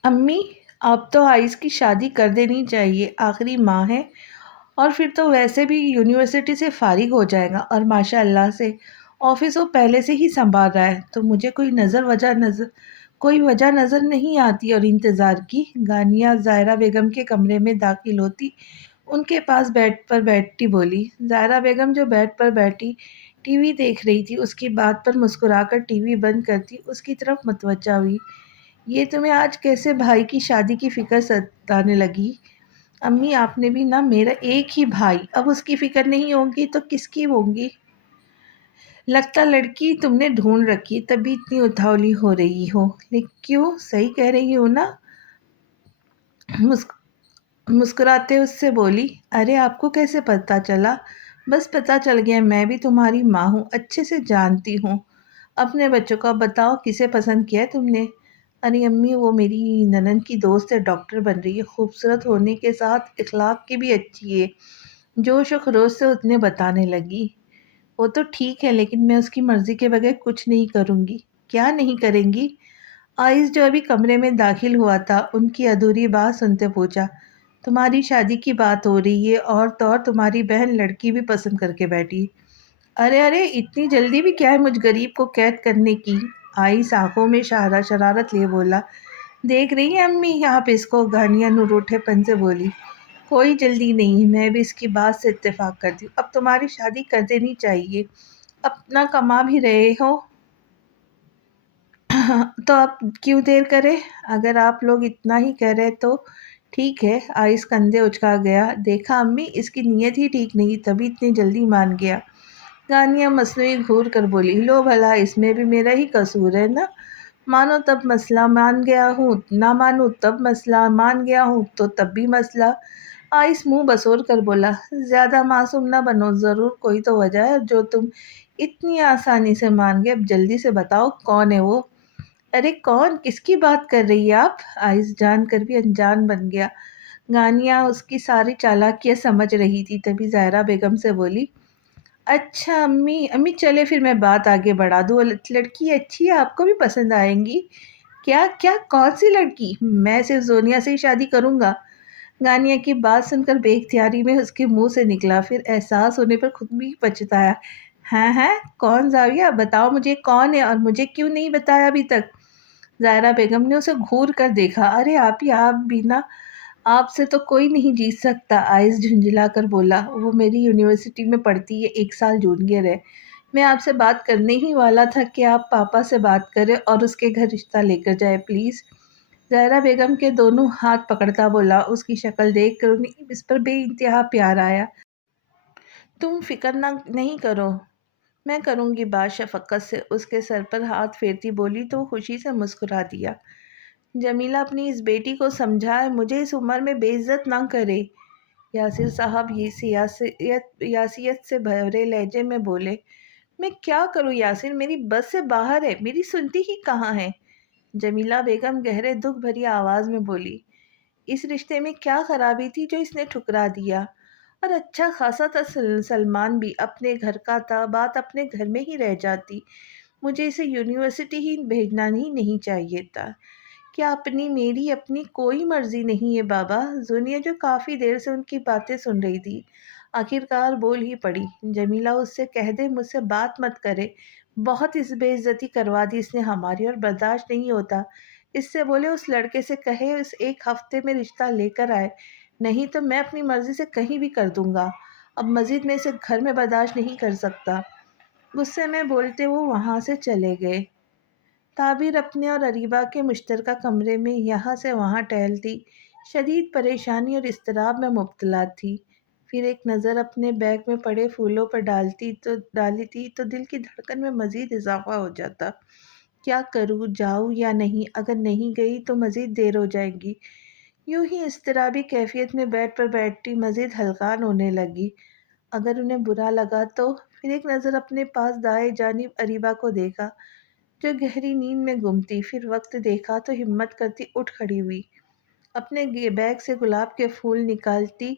امی، اب تو آئس کی شادی کر دینی چاہیے، آخری ماہ ہے، اور پھر تو ویسے بھی یونیورسٹی سے فارغ ہو جائے گا، اور ماشاء اللہ سے آفس وہ پہلے سے ہی سنبھال رہا ہے، تو مجھے کوئی وجہ نظر نہیں آتی اور انتظار کی۔ گانیہ زائرہ بیگم کے کمرے میں داخل ہوتی ان کے پاس بیڈ پر بیٹھی بولی۔ زائرہ بیگم جو بیڈ پر بیٹھی ٹی وی دیکھ رہی تھی، اس کی بات پر مسکرا کر ٹی وی بند کرتی اس کی طرف متوجہ ہوئی۔ یہ تمہیں آج کیسے بھائی کی شادی کی فکر ستانے لگی؟ امی، آپ نے بھی نہ، میرا ایک ہی بھائی، اب اس کی فکر نہیں ہوگی تو کس کی ہوگی؟ لگتا لڑکی تم نے ڈھونڈ رکھی تبھی اتنی اتاولی ہو رہی ہو۔ لیکن کیوں؟ صحیح کہہ رہی ہو نا؟ مسکراتے اس سے بولی۔ ارے آپ کو کیسے پتا چلا؟ بس پتا چل گیا، میں بھی تمہاری ماں ہوں، اچھے سے جانتی ہوں اپنے بچوں کو۔ اب بتاؤ کسے پسند کیا ہے تم نے؟ ارے امی، وہ میری ننند کی دوست ہے، ڈاکٹر بن رہی ہے، خوبصورت ہونے کے ساتھ اخلاق کی بھی اچھی ہے۔ جوش و خروش سے اتنے بتانے لگی۔ وہ تو ٹھیک ہے، لیکن میں اس کی مرضی کے بغیر کچھ نہیں کروں گی۔ کیا نہیں کریں گی؟ آئس جو ابھی کمرے میں داخل ہوا تھا ان کی ادھوری بات سنتے پوچھا۔ تمہاری شادی کی بات ہو رہی ہے، اور تو اور تمہاری بہن لڑکی بھی پسند کر کے بیٹھی۔ ارے ارے، اتنی جلدی بھی کیا ہے مجھ غریب کو قید کرنے کی؟ آئس آنکھوں میں شرارت لیے بولا۔ دیکھ رہی ہیں امی آپ اس کو؟ گانیہ نروٹھے پن سے بولی۔ کوئی جلدی نہیں، میں بھی اس کی بات سے اتفاق کرتی ہوں، اب تمہاری شادی کر دینی چاہیے، اپنا کما بھی رہے ہو تو اب کیوں دیر کرے؟ اگر آپ لوگ اتنا ہی کہہ رہے تو ٹھیک ہے۔ آئس کندھے اچکا گیا۔ دیکھا امی، اس کی نیت ہی ٹھیک نہیں، تبھی اتنی جلدی مان گیا۔ گانیہ مصنوعی گھور کر بولی۔ لو بھلا، اس میں بھی میرا ہی قصور ہے نا؟ مانو تب مسئلہ، مان گیا ہوں، نہ مانو تب مسئلہ، مان گیا ہوں تو تب بھی مسئلہ۔ آئس منہ بسور کر بولا۔ زیادہ معصوم نہ بنو، ضرور کوئی تو وجہ ہے جو تم اتنی آسانی سے مان گئے۔ اب جلدی سے بتاؤ کون ہے وہ؟ ارے کون؟ کس کی بات کر رہی ہے آپ؟ آئس جان کر بھی انجان بن گیا۔ گانیہ اس کی ساری چالاکیاں سمجھ رہی تھی، تبھی زائرہ بیگم سے بولی۔ اچھا امی چلے پھر میں بات آگے بڑھا دوں، لڑکی اچھی ہے، آپ کو بھی پسند آئیں گی۔ کیا کیا؟ کون سی لڑکی؟ میں صرف زونیا سے ہی شادی کروں گا۔ گانیہ کی بات سن کر بے اختیاری میں اس کے منہ سے نکلا، پھر احساس ہونے پر خود بھی پچھتایا۔ ہیں کون زاویہ؟ بتاؤ مجھے کون ہے، اور مجھے کیوں نہیں بتایا ابھی تک؟ زائرہ بیگم نے اسے گھور کر دیکھا۔ ارے آپ بھی نا، آپ سے تو کوئی نہیں جیت سکتا۔ آئس جھنجھلا کر بولا۔ وہ میری یونیورسٹی میں پڑھتی ہے، 1 سال جونیئر ہے۔ میں آپ سے بات کرنے ہی والا تھا کہ آپ پاپا سے بات کریں اور اس کے گھر رشتہ لے کر جائے پلیز۔ زہرا بیگم کے دونوں ہاتھ پکڑتا بولا۔ اس کی شکل دیکھ کر انہیں اس پر بے انتہا پیار آیا۔ تم فکر نہ نہیں کرو، میں کروں گی بات، شفقت سے اس کے سر پر ہاتھ پھیرتی بولی تو وہ خوشی سے مسکرا دیا۔ جمیلہ اپنی اس بیٹی کو سمجھائے، مجھے اس عمر میں بے عزت نہ کرے۔ یاسر صاحب یہ یاسیت سے بھرے لہجے میں بولے۔ میں کیا کروں یاسر، میری بس سے باہر ہے، میری سنتی ہی کہاں ہے؟ جمیلہ بیگم گہرے دکھ بھری آواز میں بولی۔ اس رشتے میں کیا خرابی تھی جو اس نے ٹھکرا دیا؟ اور اچھا خاصا تھا، سلمان بھی اپنے گھر کا تھا، بات اپنے گھر میں ہی رہ جاتی۔ مجھے اسے یونیورسٹی ہی بھیجنا ہی نہیں چاہیے تھا۔ کیا میری اپنی کوئی مرضی نہیں ہے بابا؟ زونیہ جو کافی دیر سے ان کی باتیں سن رہی تھی آخرکار بول ہی پڑی۔ جمیلہ اس سے کہہ دے مجھ سے بات مت کرے، بہت اس بے عزتی کروا دی اس نے ہماری اور برداشت نہیں ہوتا۔ اس سے بولے اس لڑکے سے کہے اس ایک ہفتے میں رشتہ لے کر آئے، نہیں تو میں اپنی مرضی سے کہیں بھی کر دوں گا۔ اب مزید میں اسے گھر میں برداشت نہیں کر سکتا۔ غصے میں بولتے وہ وہاں سے چلے گئے۔ تعبیر اپنے اور اریبہ کے مشترکہ کمرے میں یہاں سے وہاں ٹہلتی، شدید پریشانی اور اضطراب میں مبتلا تھی۔ پھر ایک نظر اپنے بیگ میں پڑے پھولوں پر ڈالی تھی تو دل کی دھڑکن میں مزید اضافہ ہو جاتا۔ کیا کروں، جاؤں یا نہیں؟ اگر نہیں گئی تو مزید دیر ہو جائے گی۔ یوں ہی اضطرابی کیفیت میں بیڈ پر بیٹھتی مزید ہلکان ہونے لگی۔ اگر انہیں برا لگا تو پھر ایک نظر اپنے پاس دائیں جانب اریبہ کو دیکھا جو گہری نیند میں گم تھی، پھر وقت دیکھا تو ہمت کرتی اٹھ کھڑی ہوئی، اپنے بیگ سے گلاب کے پھول نکالتی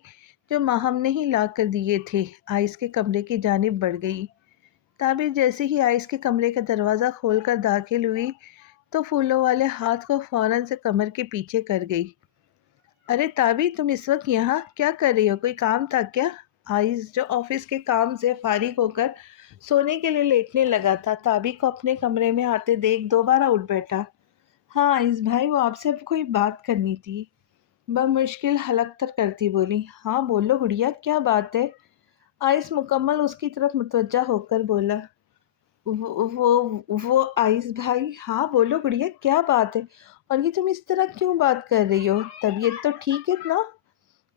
جو ماہم نے ہی لا کر دیے تھے، آئس کے کمرے کی جانب بڑھ گئی۔ تعبیر جیسے ہی آئس کے کمرے کا دروازہ کھول کر داخل ہوئی تو پھولوں والے ہاتھ کو فوراً سے کمر کے پیچھے کر گئی۔ ارے تعبیر، تم اس وقت یہاں کیا کر رہی ہو؟ کوئی کام تھا کیا؟ آئس جو آفس کے کام سے فارغ ہو کر سونے کے لیے لیٹنے لگا تھا، تعبیر کو اپنے کمرے میں آتے دیکھ دوبارہ اٹھ بیٹھا۔ ہاں آئس بھائی، وہ آپ سے کوئی بات کرنی تھی، بمشکل حلق تر کرتی بولی۔ ہاں بولو گڑیا، کیا بات ہے؟ آئس مکمل اس کی طرف متوجہ ہو کر بولا۔ وہ آئس بھائی، ہاں بولو گڑیا، کیا بات ہے؟ اور یہ تم اس طرح کیوں بات کر رہی ہو؟ طبیعت تو ٹھیک ہے نا؟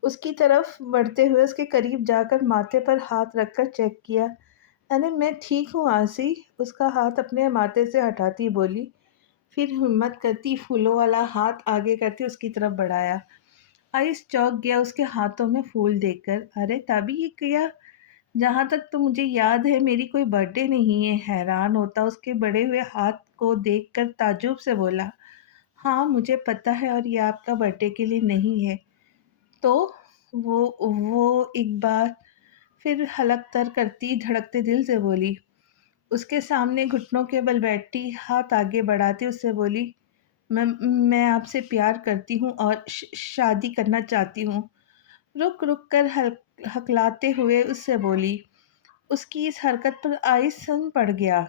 اس کی طرف بڑھتے ہوئے اس کے قریب جا کر ماتھے پر ہاتھ رکھ کر چیک کیا۔ ارے میں ٹھیک ہوں آسی، اس کا ہاتھ اپنے ماتھے سے ہٹاتی بولی، پھر ہمت کرتی پھولوں والا ہاتھ آگے کرتی اس کی طرف بڑھایا۔ آئس چونک گیا اس کے ہاتھوں میں پھول دیکھ کر۔ ارے تبھی یہ کیا؟ جہاں تک تو مجھے یاد ہے میری کوئی برتھ ڈے نہیں ہے۔ حیران ہوتا اس کے بڑے ہوئے ہاتھ کو دیکھ کر تعجب سے بولا۔ ہاں مجھے پتا ہے، اور یہ آپ کا برتھ ڈے کے لیے نہیں ہے تو وہ ایک بار پھر حلق تر کرتی دھڑکتے دل سے بولی۔ اس کے سامنے گھٹنوں کے بل بیٹھی ہاتھ آگے بڑھاتے اس سے بولی، میں آپ سے پیار کرتی ہوں اور شادی کرنا چاہتی ہوں۔ رک رک کر ہکلاتے ہوئے اس سے بولی۔ اس کی اس حرکت پر آئس سن پڑ گیا،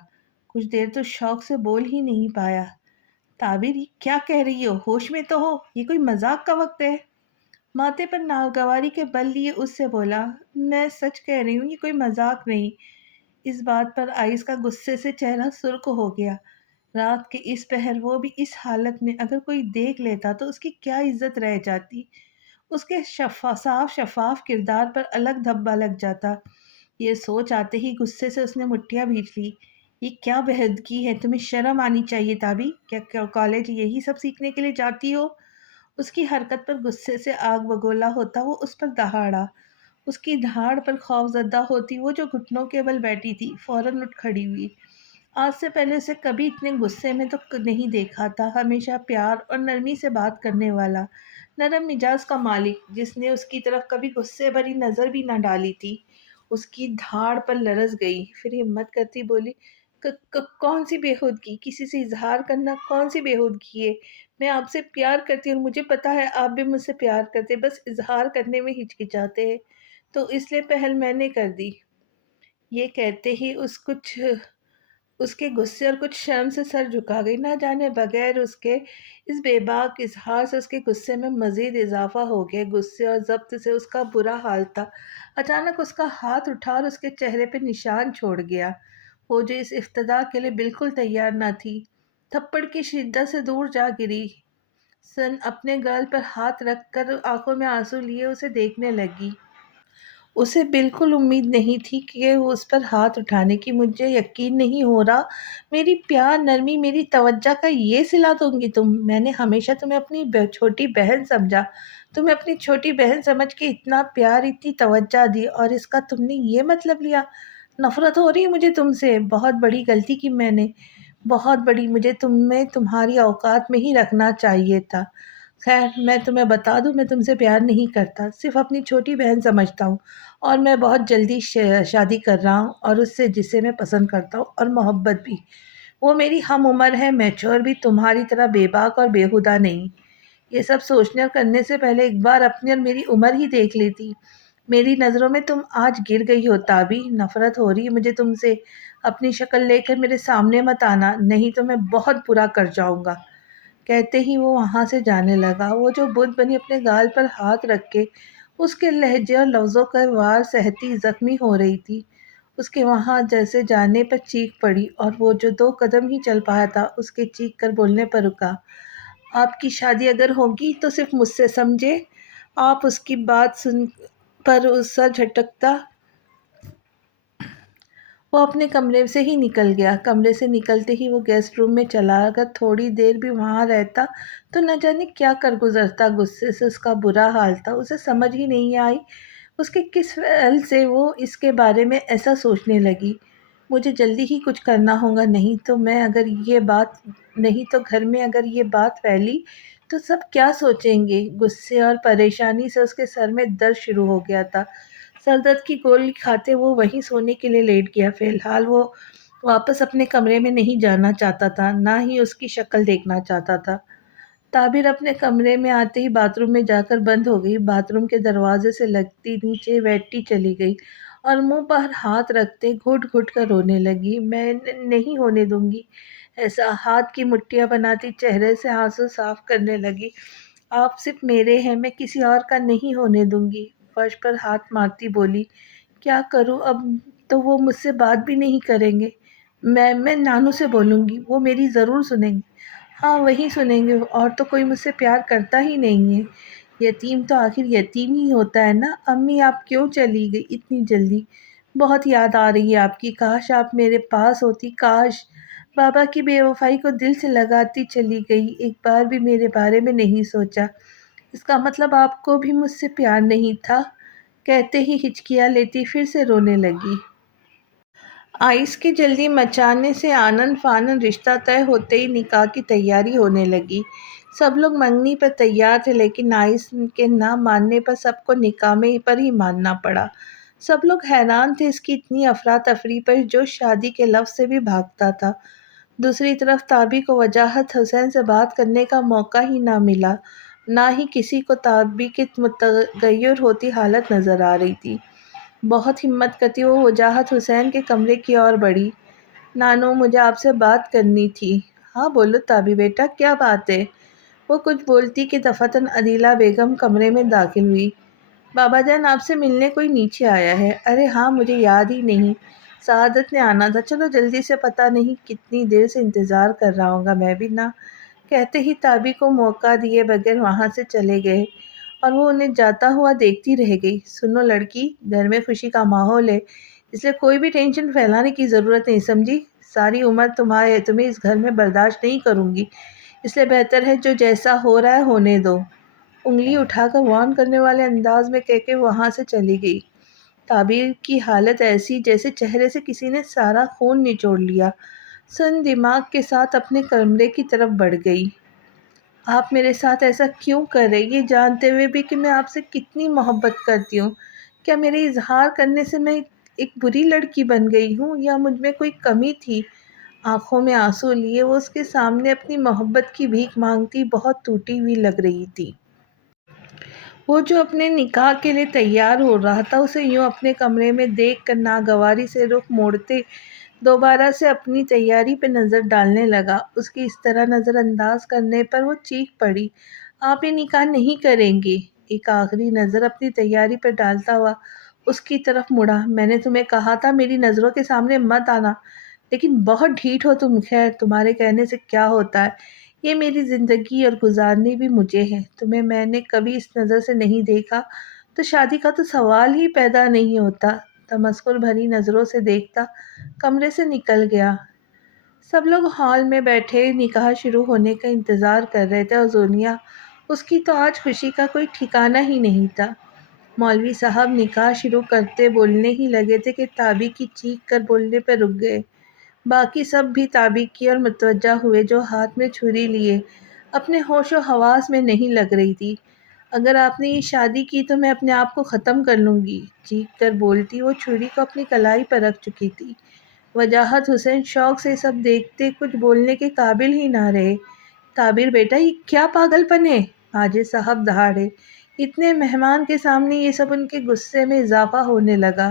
کچھ دیر تو شوق سے بول ہی نہیں پایا۔ تعبیر، یہ کیا کہہ رہی ہو؟ ہوش میں تو ہو، یہ کوئی مذاق کا وقت ہے؟ ماتھے پر ناگواری کے بل لیے اس سے بولا۔ میں سچ کہہ رہی ہوں، یہ کوئی مذاق نہیں۔ اس بات پر آئس کا غصے سے چہرہ سرخ ہو گیا۔ رات کے اس پہر وہ بھی اس حالت میں، اگر کوئی دیکھ لیتا تو اس کی کیا عزت رہ جاتی؟ اس کے صاف شفاف کردار پر الگ دھبا لگ جاتا۔ یہ سوچ آتے ہی غصے سے اس نے مٹھیاں بھیج لی۔ یہ کیا بےحدگی ہے؟ تمہیں شرم آنی چاہیے تابی، کیا کالج یہی سب سیکھنے کے لیے جاتی ہو؟ اس کی حرکت پر غصے سے آگ بگولا ہوتا وہ اس پر دہاڑا۔ اس کی دھاڑ پر خوف زدہ ہوتی وہ جو گھٹنوں کے بل بیٹھی تھی، فوراً اٹھ کھڑی ہوئی۔ آج سے پہلے اسے کبھی اتنے غصے میں تو نہیں دیکھا تھا، ہمیشہ پیار اور نرمی سے بات کرنے والا، نرم مزاج کا مالک، جس نے اس کی طرف کبھی غصے بھری نظر بھی نہ ڈالی تھی، اس کی دھاڑ پر لرز گئی، پھر ہمت کرتی بولی، کون سی بےہودگی؟ کسی سے اظہار کرنا کون سی بےہودگی ہے؟ میں آپ سے پیار کرتی ہوں، مجھے پتا ہے آپ بھی مجھ سے پیار کرتے، بس اظہار کرنے میں ہچکچاتے ہیں، تو اس لیے پہل میں نے کر دی۔ یہ کہتے ہی اس کے غصے اور کچھ شرم سے سر جھکا گئی، نہ جانے بغیر اس کے اس بے باک اظہار سے اس کے غصے میں مزید اضافہ ہو گیا۔ غصے اور ضبط سے اس کا برا حال تھا۔ اچانک اس کا ہاتھ اٹھا اور اس کے چہرے پہ نشان چھوڑ گیا۔ وہ جو اس افتدا کے لیے بالکل تیار نہ تھی، تھپڑ کی شدت سے دور جا گری۔ سن اپنے گال پر ہاتھ رکھ کر آنکھوں میں آنسو لیے اسے دیکھنے لگی۔ اسے بالکل امید نہیں تھی کہ وہ اس پر ہاتھ اٹھانے کی۔ مجھے یقین نہیں ہو رہا، میری پیار نرمی، میری توجہ کا یہ صلہ دوں گی تم؟ میں نے ہمیشہ تمہیں اپنی چھوٹی بہن سمجھا، تمہیں اپنی چھوٹی بہن سمجھ کے اتنا پیار، اتنی توجہ دی، اور اس کا تم نے یہ مطلب لیا؟ نفرت ہو رہی ہے مجھے تم سے۔ بہت بڑی غلطی کی میں نے، بہت بڑی۔ مجھے تمہیں تمہاری اوقات میں ہی رکھنا چاہیے تھا۔ خیر، میں تمہیں بتا دوں، میں تم سے پیار نہیں کرتا، صرف اپنی چھوٹی بہن سمجھتا ہوں، اور میں بہت جلدی شادی کر رہا ہوں، اور اس سے جسے میں پسند کرتا ہوں، اور محبت بھی۔ وہ میری ہم عمر ہے، میچور بھی، تمہاری طرح بے باک اور بیہودہ نہیں۔ یہ سب سوچنے اور کرنے سے پہلے ایک بار اپنی اور میری عمر ہی دیکھ لیتی۔ میری نظروں میں تم آج گر گئی ہو تابی۔ نفرت ہو رہی ہے مجھے تم سے۔ اپنی شکل لے کر میرے سامنے مت آنا، نہیں تو میں بہت برا کر جاؤں گا۔ کہتے ہی وہ وہاں سے جانے لگا۔ وہ جو بت بنی اپنے گال پر ہاتھ رکھ کے اس کے لہجے اور لفظوں کا وار سہتی زخمی ہو رہی تھی، اس کے وہاں جیسے جانے پر چیخ پڑی، اور وہ جو 2 قدم ہی چل پایا تھا اس کے چیخ کر بولنے پر رکا۔ آپ کی شادی اگر ہوگی تو صرف مجھ سے، سمجھے؟ آپ اس کی بات سن پر سر جھٹکتا وہ اپنے کمرے سے ہی نکل گیا۔ کمرے سے نکلتے ہی وہ گیسٹ روم میں چلا۔ اگر تھوڑی دیر بھی وہاں رہتا تو نہ جانے کیا کر گزرتا۔ غصے سے اس کا برا حال تھا۔ اسے سمجھ ہی نہیں آئی اس کے کس فعل سے وہ اس کے بارے میں ایسا سوچنے لگی۔ مجھے جلدی ہی کچھ کرنا ہوگا، نہیں تو گھر میں اگر یہ بات پھیلی تو سب کیا سوچیں گے؟ غصے اور پریشانی سے اس کے سر میں درد شروع ہو گیا تھا۔ سر درد کی گولی کھاتے وہ وہیں سونے کے لیے لیٹ گیا۔ فی الحال وہ واپس اپنے کمرے میں نہیں جانا چاہتا تھا، نہ ہی اس کی شکل دیکھنا چاہتا تھا۔ تعبیر اپنے کمرے میں آتے ہی باتھ روم میں جا کر بند ہو گئی۔ باتھ روم کے دروازے سے لگتی نیچے بیٹھی چلی گئی اور منہ پر ہاتھ رکھتے گھٹ گھٹ کر رونے لگی۔ میں نہیں ہونے دوں گی ایسا۔ ہاتھ کی مٹھیاں بناتی چہرے سے آنسو صاف کرنے لگی۔ آپ صرف میرے ہیں، میں کسی اور کا نہیں ہونے دوں گی۔ فرش پر ہاتھ مارتی بولی، کیا کروں اب؟ تو وہ مجھ سے بات بھی نہیں کریں گے۔ میں نانو سے بولوں گی، وہ میری ضرور سنیں گے۔ ہاں، وہی سنیں گے، اور تو کوئی مجھ سے پیار کرتا ہی نہیں ہے۔ یتیم تو آخر یتیم ہی ہوتا ہے نا۔ امی، آپ کیوں چلی گئی اتنی جلدی؟ بہت یاد آ رہی ہے آپ کی۔ کاش آپ میرے پاس ہوتی، کاش۔ بابا کی بے وفائی کو دل سے لگاتی چلی گئی، ایک بار بھی میرے بارے میں نہیں سوچا۔ اس کا مطلب آپ کو بھی مجھ سے پیار نہیں تھا؟ کہتے ہی ہچکیاں لیتی پھر سے رونے لگی۔ آئس کی جلدی مچانے سے آنن فانن رشتہ طے ہوتے ہی نکاح کی تیاری ہونے لگی۔ سب لوگ منگنی پر تیار تھے، لیکن آئس کے نہ ماننے پر سب کو نکاح میں پر ہی ماننا پڑا۔ سب لوگ حیران تھے اس کی اتنی افراتفری پر، جو شادی کے لفظ سے بھی بھاگتا تھا۔ دوسری طرف تابی کو وجاہت حسین سے بات کرنے کا موقع ہی نہ ملا، نہ ہی کسی کو تابی کی متغیر ہوتی حالت نظر آ رہی تھی۔ بہت ہمت کرتی وہ وجاہت حسین کے کمرے کی اور بڑھی۔ نانو، مجھے آپ سے بات کرنی تھی۔ ہاں بولو تابی بیٹا، کیا بات ہے؟ وہ کچھ بولتی کہ دفعتاً عدیلہ بیگم کمرے میں داخل ہوئی۔ بابا جان، آپ سے ملنے کوئی نیچے آیا ہے۔ ارے ہاں، مجھے یاد ہی نہیں، سعادت نے آنا تھا۔ چلو جلدی سے، پتہ نہیں کتنی دیر سے انتظار کر رہا ہوں گا میں بھی نا۔ کہتے ہی تابی کو موقع دیے بغیر وہاں سے چلے گئے، اور وہ انہیں جاتا ہوا دیکھتی رہ گئی۔ سنو لڑکی، گھر میں خوشی کا ماحول ہے، اس لیے کوئی بھی ٹینشن پھیلانے کی ضرورت نہیں، سمجھی؟ ساری عمر تمہیں اس گھر میں برداشت نہیں کروں گی، اس لیے بہتر ہے جو جیسا ہو رہا ہے ہونے دو۔ انگلی اٹھا کر وارن کرنے والے انداز میں کہہ کے وہاں سے چلی گئی۔ تعبیر کی حالت ایسی جیسے چہرے سے کسی نے سارا خون نچوڑ لیا۔ سن دماغ کے ساتھ اپنے کمرے کی طرف بڑھ گئی۔ آپ میرے ساتھ ایسا کیوں کر رہے، یہ جانتے ہوئے بھی کہ میں آپ سے کتنی محبت کرتی ہوں؟ کیا میرے اظہار کرنے سے میں ایک بری لڑکی بن گئی ہوں، یا مجھ میں کوئی کمی تھی؟ آنکھوں میں آنسو لیے وہ اس کے سامنے اپنی محبت کی بھیک مانگتی بہت ٹوٹی ہوئی لگ رہی تھی۔ وہ جو اپنے نکاح کے لیے تیار ہو رہا تھا، اسے یوں اپنے کمرے میں دیکھ کر ناگواری سے رخ موڑتے دوبارہ سے اپنی تیاری پہ نظر ڈالنے لگا۔ اس کی اس طرح نظر انداز کرنے پر وہ چیخ پڑی، آپ یہ نکاح نہیں کریں گے؟ ایک آخری نظر اپنی تیاری پر ڈالتا ہوا اس کی طرف مڑا۔ میں نے تمہیں کہا تھا میری نظروں کے سامنے مت آنا، لیکن بہت ڈھیٹ ہو تم، خیر تمہارے کہنے سے کیا ہوتا ہے، یہ میری زندگی اور گزارنی بھی مجھے ہے، تمہیں میں نے کبھی اس نظر سے نہیں دیکھا تو شادی کا تو سوال ہی پیدا نہیں ہوتا۔ تمسخر بھری نظروں سے دیکھتا کمرے سے نکل گیا۔ سب لوگ ہال میں بیٹھے نکاح شروع ہونے کا انتظار کر رہے تھے اور زونیا، اس کی تو آج خوشی کا کوئی ٹھکانہ ہی نہیں تھا۔ مولوی صاحب نکاح شروع کرتے بولنے ہی لگے تھے کہ تابی کی چیخ کر بولنے پہ رک گئے۔ باقی سب بھی تابی کی اور متوجہ ہوئے جو ہاتھ میں چھری لیے اپنے ہوش و حواس میں نہیں لگ رہی تھی۔ اگر آپ نے یہ شادی کی تو میں اپنے آپ کو ختم کر لوں گی، چیخ کر بولتی وہ چھری کو اپنی کلائی پر رکھ چکی تھی۔ وجاہت حسین شوق سے سب دیکھتے کچھ بولنے کے قابل ہی نہ رہے۔ تعبیر بیٹا یہ کیا پاگل پن ہے؟ ماجد صاحب دہاڑے۔ اتنے مہمان کے سامنے یہ سب ان کے غصے میں اضافہ ہونے لگا۔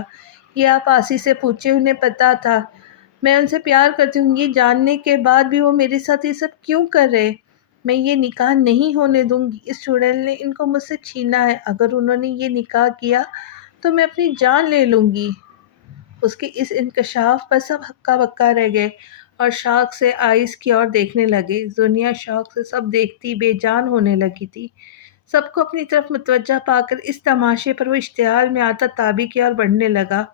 یہ آپ آسی سے پوچھے، انہیں پتا تھا میں ان سے پیار کرتی ہوں، یہ جاننے کے بعد بھی وہ میرے ساتھ یہ سب کیوں کر رہے؟ میں یہ نکاح نہیں ہونے دوں گی، اس چڑیل نے ان کو مجھ سے چھینا ہے، اگر انہوں نے یہ نکاح کیا تو میں اپنی جان لے لوں گی۔ اس کے اس انکشاف پر سب ہکا بکا رہ گئے اور شوق سے آئس کی اور دیکھنے لگے۔ دنیا شوق سے سب دیکھتی بے جان ہونے لگی تھی۔ سب کو اپنی طرف متوجہ پا کر اس تماشے پر وہ اشتعال میں آتا تابی کی اور بڑھنے لگا۔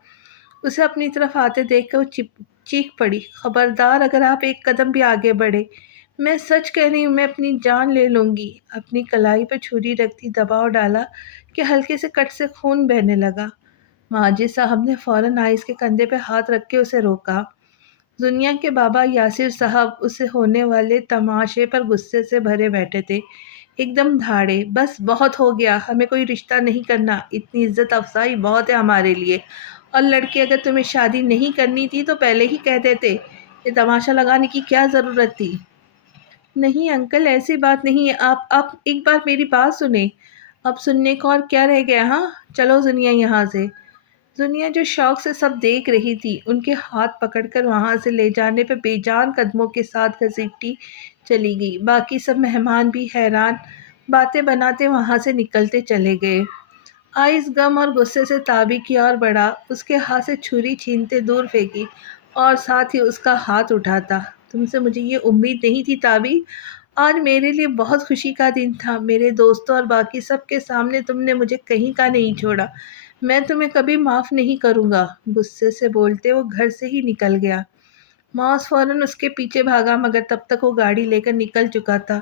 اسے اپنی طرف آتے دیکھ کر وہ چیخ پڑی، خبردار اگر آپ ایک قدم بھی آگے بڑھے، میں سچ کہہ رہی ہوں میں اپنی جان لے لوں گی۔ اپنی کلائی پہ چھری رکھتی دباؤ ڈالا کہ ہلکے سے کٹ سے خون بہنے لگا۔ ماجد صاحب نے فوراً آئس کے کندھے پہ ہاتھ رکھ کے اسے روکا۔ دنیا کے بابا یاسر صاحب اسے ہونے والے تماشے پر غصے سے بھرے بیٹھے تھے۔ ایک دم دھاڑے، بس بہت ہو گیا، ہمیں کوئی رشتہ نہیں کرنا، اتنی عزت افزائی بہت ہے ہمارے لیے، اور لڑکے اگر تمہیں شادی نہیں کرنی تھی تو پہلے ہی کہہ دیتے، یہ تماشا لگانے کی کیا ضرورت تھی؟ نہیں انکل ایسی بات نہیں ہے، آپ ایک بار میری بات سنیں۔ اب سننے کو اور کیا رہ گیا؟ ہاں چلو دنیا یہاں سے۔ دنیا جو شوق سے سب دیکھ رہی تھی ان کے ہاتھ پکڑ کر وہاں سے لے جانے پہ بے جان قدموں کے ساتھ گھسیٹتی چلی گئی۔ باقی سب مہمان بھی حیران باتیں بناتے وہاں سے نکلتے چلے گئے۔ آئس غم اور غصے سے تابی کی اور بڑھا، اس کے ہاتھ سے چھری چھینتے دور پھینکی اور ساتھ ہی اس کا ہاتھ اٹھاتا۔ تم سے مجھے یہ امید نہیں تھی تابی، آج میرے لیے بہت خوشی کا دن تھا، میرے دوستوں اور باقی سب کے سامنے تم نے مجھے کہیں کا نہیں چھوڑا، میں تمہیں کبھی معاف نہیں کروں گا۔ غصے سے بولتے وہ گھر سے ہی نکل گیا۔ معاذ فوراً اس کے پیچھے بھاگا مگر تب تک وہ گاڑی لے کر نکل چکا تھا۔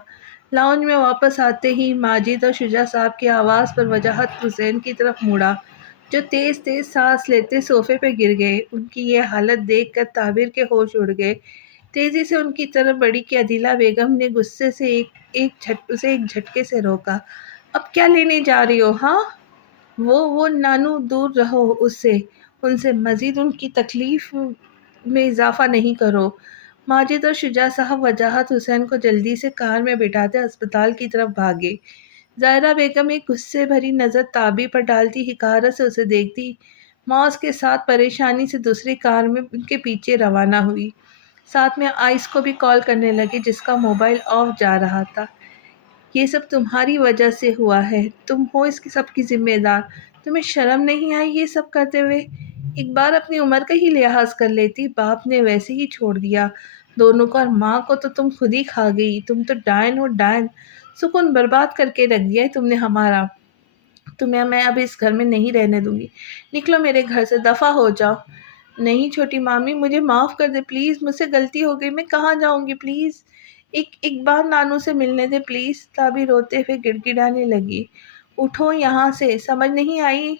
لاؤنج میں واپس آتے ہی ماجد اور شجاع صاحب کی آواز پر وجاہت حسین کی طرف مڑا جو تیز تیز سانس لیتے صوفے پہ گر گئے۔ ان کی یہ حالت دیکھ کر تعبیر کے ہوش اڑ گئے۔ تیزی سے ان کی طرف بڑھی کہ عدیلہ بیگم نے غصے سے اسے ایک جھٹکے سے روکا۔ اب کیا لینے جا رہی ہو ہاں؟ وہ نانو دور رہو اس سے، ان سے مزید ان کی تکلیف میں اضافہ نہیں کرو۔ ماجد اور شجاع صاحب وجاہت حسین کو جلدی سے کار میں بٹھاتے ہسپتال کی طرف بھاگے۔ زائرہ بیگم ایک غصے بھری نظر تابی پر ڈالتی حقارت سے اسے دیکھتی موز کے ساتھ پریشانی سے دوسری کار میں ان کے پیچھے روانہ ہوئی۔ ساتھ میں آئس کو بھی کال کرنے لگے جس کا موبائل آف جا رہا تھا۔ یہ سب تمہاری وجہ سے ہوا ہے، تم ہو اس کی سب کی ذمہ دار، تمہیں شرم نہیں آئی یہ سب کرتے ہوئے؟ ایک بار اپنی عمر کا ہی لحاظ کر لیتی، باپ نے ویسے ہی چھوڑ دیا دونوں کو، اور ماں کو تو تم خود ہی کھا گئی، تم تو ڈائن ہو ڈائن، سکون برباد کر کے رکھ دیا ہے تم نے ہمارا، تمہیں میں اب اس گھر میں نہیں رہنے دوں گی، نکلو میرے گھر سے، دفع ہو جاؤ۔ نہیں چھوٹی مامی مجھے معاف کر دے پلیز، مجھ سے غلطی ہو گئی، میں کہاں جاؤں گی پلیز، ایک بار نانو سے ملنے دے پلیز۔ تابی روتے ہوئے گڑ گڑانے لگی۔ اٹھو یہاں سے، سمجھ نہیں آئی،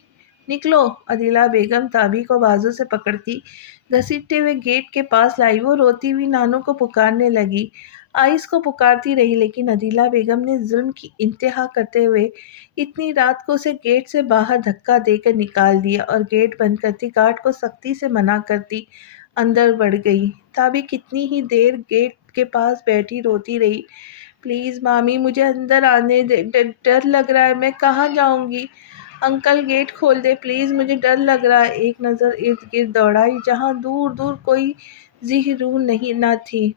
نکلو۔ عدیلہ بیگم تابی کو بازو سے پکڑتی گھسیٹتے ہوئے گیٹ کے پاس لائی، وہ روتی ہوئی نانو کو پکارنے لگی، آئس کو پکارتی رہی، لیکن عدیلہ بیگم نے ظلم کی انتہا کرتے ہوئے اتنی رات کو اسے گیٹ سے باہر دھکا دے کر نکال دیا اور گیٹ بند کرتی گارڈ کو سختی سے منع کرتی اندر بڑھ گئی۔ تابی کتنی ہی دیر گیٹ کے پاس بیٹھی روتی رہی، پلیز مامی مجھے اندر آنے دے، ڈر لگ رہا ہے، میں کہاں جاؤں گی، انکل گیٹ کھول دے پلیز، مجھے ڈر لگ رہا ہے۔ ایک نظر ارد گرد دوڑائی جہاں دور دور کوئی ذی روح نہ تھی۔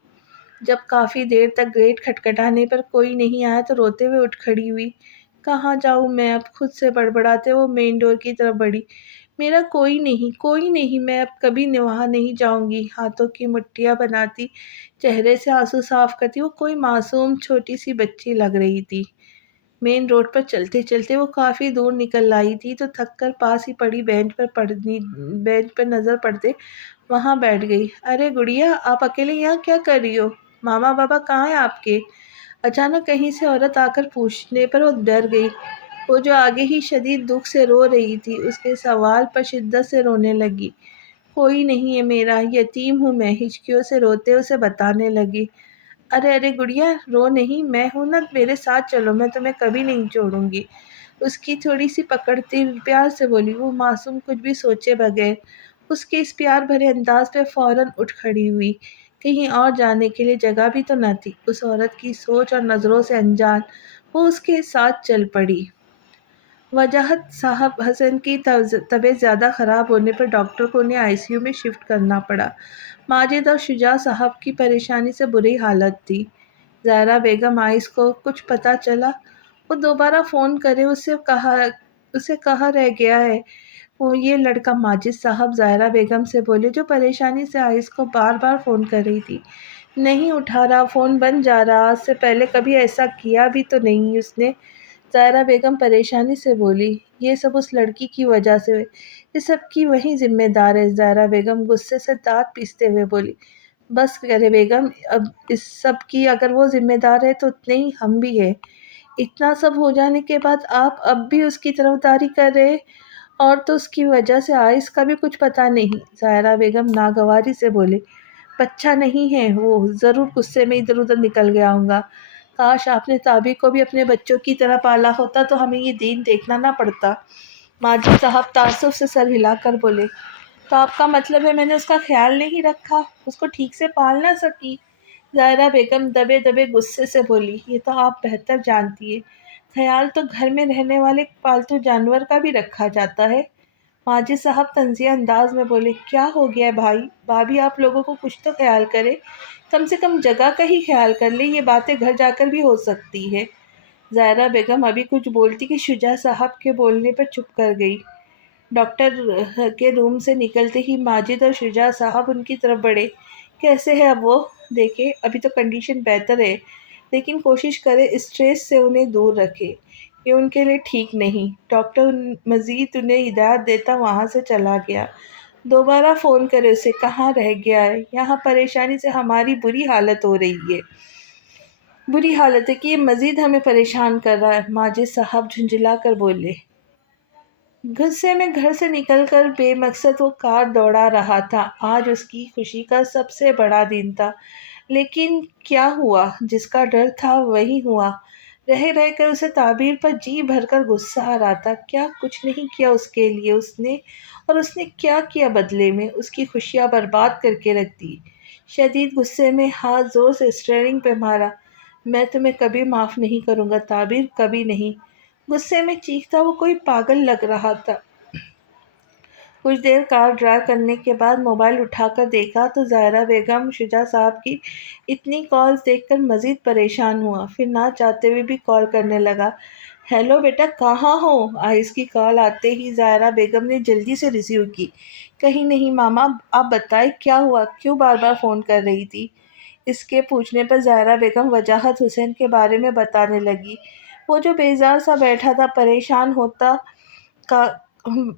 جب کافی دیر تک گیٹ کھٹکھٹانے پر کوئی نہیں آیا تو روتے ہوئے اٹھ کھڑی ہوئی، کہاں جاؤں میں اب، خود سے بڑبڑاتے وہ مین ڈور کی طرف بڑھی، میرا کوئی نہیں، میں اب کبھی وہاں نہیں جاؤں گی۔ ہاتھوں کی مٹھیاں بناتی، چہرے سے آنسو صاف کرتی وہ کوئی معصوم چھوٹی سی بچی لگ رہی تھی۔ مین روڈ پر چلتے چلتے وہ کافی دور نکل آئی تھی تو تھک کر پاس ہی پڑی بینچ پر نظر پڑتے وہاں بیٹھ گئی۔ ارے گڑیا، آپ اکیلے یہاں کیا کر رہی ہو؟ ماما بابا کہاں ہیں آپ کے؟ اچانک کہیں سے عورت آ کر پوچھنے پر وہ ڈر گئی۔ وہ جو آگے ہی شدید دکھ سے رو رہی تھی، اس کے سوال پر شدت سے رونے لگی۔ کوئی نہیں ہے میرا، یتیم ہوں میں، ہچکیوں سے روتے اسے بتانے لگی۔ ارے گڑیا، رو نہیں، میں ہوں نا، میرے ساتھ چلو، میں تمہیں کبھی نہیں چھوڑوں گی۔ اس کی تھوڑی سی پکڑتی پیار سے بولی۔ وہ معصوم کچھ بھی سوچے بغیر اس کے اس پیار بھرے انداز پہ فوراً اٹھ کھڑی ہوئی۔ کہیں اور جانے کے لیے جگہ بھی تو نہ تھی۔ اس عورت کی سوچ اور نظروں سے انجان وہ اس کے ساتھ چل پڑی۔ وجاہت صاحب حسن کی طبیعت زیادہ خراب ہونے پر ڈاکٹر کو انہیں آئی سی یو میں شفٹ کرنا پڑا۔ ماجد اور شجاع صاحب کی پریشانی سے بری حالت تھی۔ زہرا بیگم آئس کو کچھ پتہ چلا؟ وہ دوبارہ فون کرے، اسے کہا رہ گیا ہے وہ یہ لڑکا؟ ماجد صاحب زہرا بیگم سے بولے، جو پریشانی سے آئس کو بار بار فون کر رہی تھی۔ نہیں اٹھا رہا، فون بند جا رہا، آج سے پہلے کبھی ایسا کیا بھی تو نہیں اس نے۔ زہرا بیگم پریشانی سے بولی، یہ سب اس لڑکی کی وجہ سے، یہ سب کی وہی ذمہ دار ہے۔ زہرا بیگم غصے سے دانت پیستے ہوئے بولی، بس کرے بیگم، اب اس سب کی اگر وہ ذمہ دار ہے تو اتنے ہی ہم بھی ہیں۔ اتنا سب ہو جانے کے بعد آپ اب بھی اس کی طرفداری کر رہے، اور تو اس کی وجہ سے آئس کا بھی کچھ پتہ نہیں۔ زہرا بیگم ناگواری سے بولے، بچہ نہیں ہے وہ، ضرور غصے میں ادھر ادھر نکل گیا ہوگا۔ کاش آپ نے تعبیر کو بھی اپنے بچوں کی طرح پالا ہوتا تو ہمیں یہ دین دیکھنا نہ پڑتا۔ ماجد صاحب تعصب سے سر ہلا کر بولے، تو آپ کا مطلب ہے میں نے اس کا خیال نہیں رکھا، اس کو ٹھیک سے پال نہ سکی؟ زہرا بیگم دبے دبے غصے سے بولی، یہ تو آپ بہتر جانتی ہے، خیال تو گھر میں رہنے والے پالتو جانور کا بھی رکھا جاتا ہے۔ ماجد صاحب طنزیہ انداز میں بولے، کیا ہو گیا بھائی، بھابھی آپ لوگوں کو کچھ تو خیال کرے، کم سے کم جگہ کا ہی خیال کر لے، یہ باتیں گھر جا کر بھی ہو سکتی ہے۔ زہرا بیگم ابھی کچھ بولتی کہ شجاع صاحب کے بولنے پر چپ کر گئی۔ ڈاکٹر کے روم سے نکلتے ہی ماجد اور شجاع صاحب ان کی طرف بڑھے۔ کیسے ہے اب وہ؟ دیکھیں، ابھی تو کنڈیشن بہتر ہے، لیکن کوشش کرے اسٹریس سے انہیں دور رکھے، یہ ان کے لیے ٹھیک نہیں۔ ڈاکٹر مزید انہیں ہدایت دیتا وہاں سے چلا گیا۔ دوبارہ فون کرے اسے، کہاں رہ گیا ہے؟ یہاں پریشانی سے ہماری بری حالت ہو رہی ہے، بری حالت ہے کہ یہ مزید ہمیں پریشان کر رہا ہے۔ ماجد صاحب جھنجھلا کر بولے۔ غصے میں گھر سے نکل کر بے مقصد وہ کار دوڑا رہا تھا۔ آج اس کی خوشی کا سب سے بڑا دن تھا، لیکن کیا ہوا؟ جس کا ڈر تھا وہی ہوا۔ رہ کر اسے تعبیر پر جی بھر کر غصہ آ رہا تھا۔ کیا کچھ نہیں کیا اس کے لیے اس نے، اور اس نے کیا کیا بدلے میں؟ اس کی خوشیاں برباد کر کے رکھ دی۔ شدید غصے میں ہاتھ زور سے اسٹیئرنگ پہ مارا۔ میں تمہیں کبھی معاف نہیں کروں گا تعبیر، کبھی نہیں۔ غصے میں چیختا وہ کوئی پاگل لگ رہا تھا۔ کچھ دیر کار ڈرائیو کرنے کے بعد موبائل اٹھا کر دیکھا تو زہرا بیگم شجاع صاحب کی اتنی کالز دیکھ کر مزید پریشان ہوا۔ پھر نہ چاہتے ہوئے بھی کال کرنے لگا۔ ہیلو بیٹا، کہاں ہو؟ آئس کی کال آتے ہی زہرا بیگم نے جلدی سے ریسیو کی۔ کہیں نہیں ماما، آپ بتائیں کیا ہوا، کیوں بار بار فون کر رہی تھی؟ اس کے پوچھنے پر زہرا بیگم وجاہت حسین کے بارے میں بتانے لگی۔ وہ جو بیزار سا بیٹھا تھا،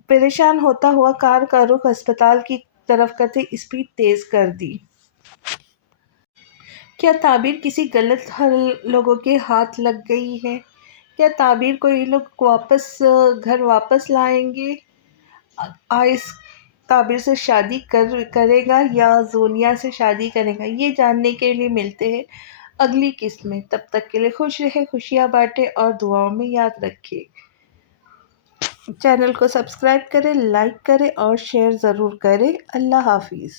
پریشان ہوتا ہوا کار کا رخ ہسپتال کی طرف کرتے اسپیڈ تیز کر دی۔ کیا تعبیر کسی غلط لوگوں کے ہاتھ لگ گئی ہے؟ کیا تعبیر کو یہ لوگ گھر واپس لائیں گے؟ آئس تعبیر سے شادی کرے گا یا زونیا سے شادی کرے گا؟ یہ جاننے کے لیے ملتے ہیں اگلی قسط میں۔ تب تک کے لیے خوش رہے، خوشیاں بانٹے اور دعاؤں میں یاد رکھے۔ چینل کو سبسکرائب کریں، لائک کریں اور شیئر ضرور کریں۔ اللہ حافظ۔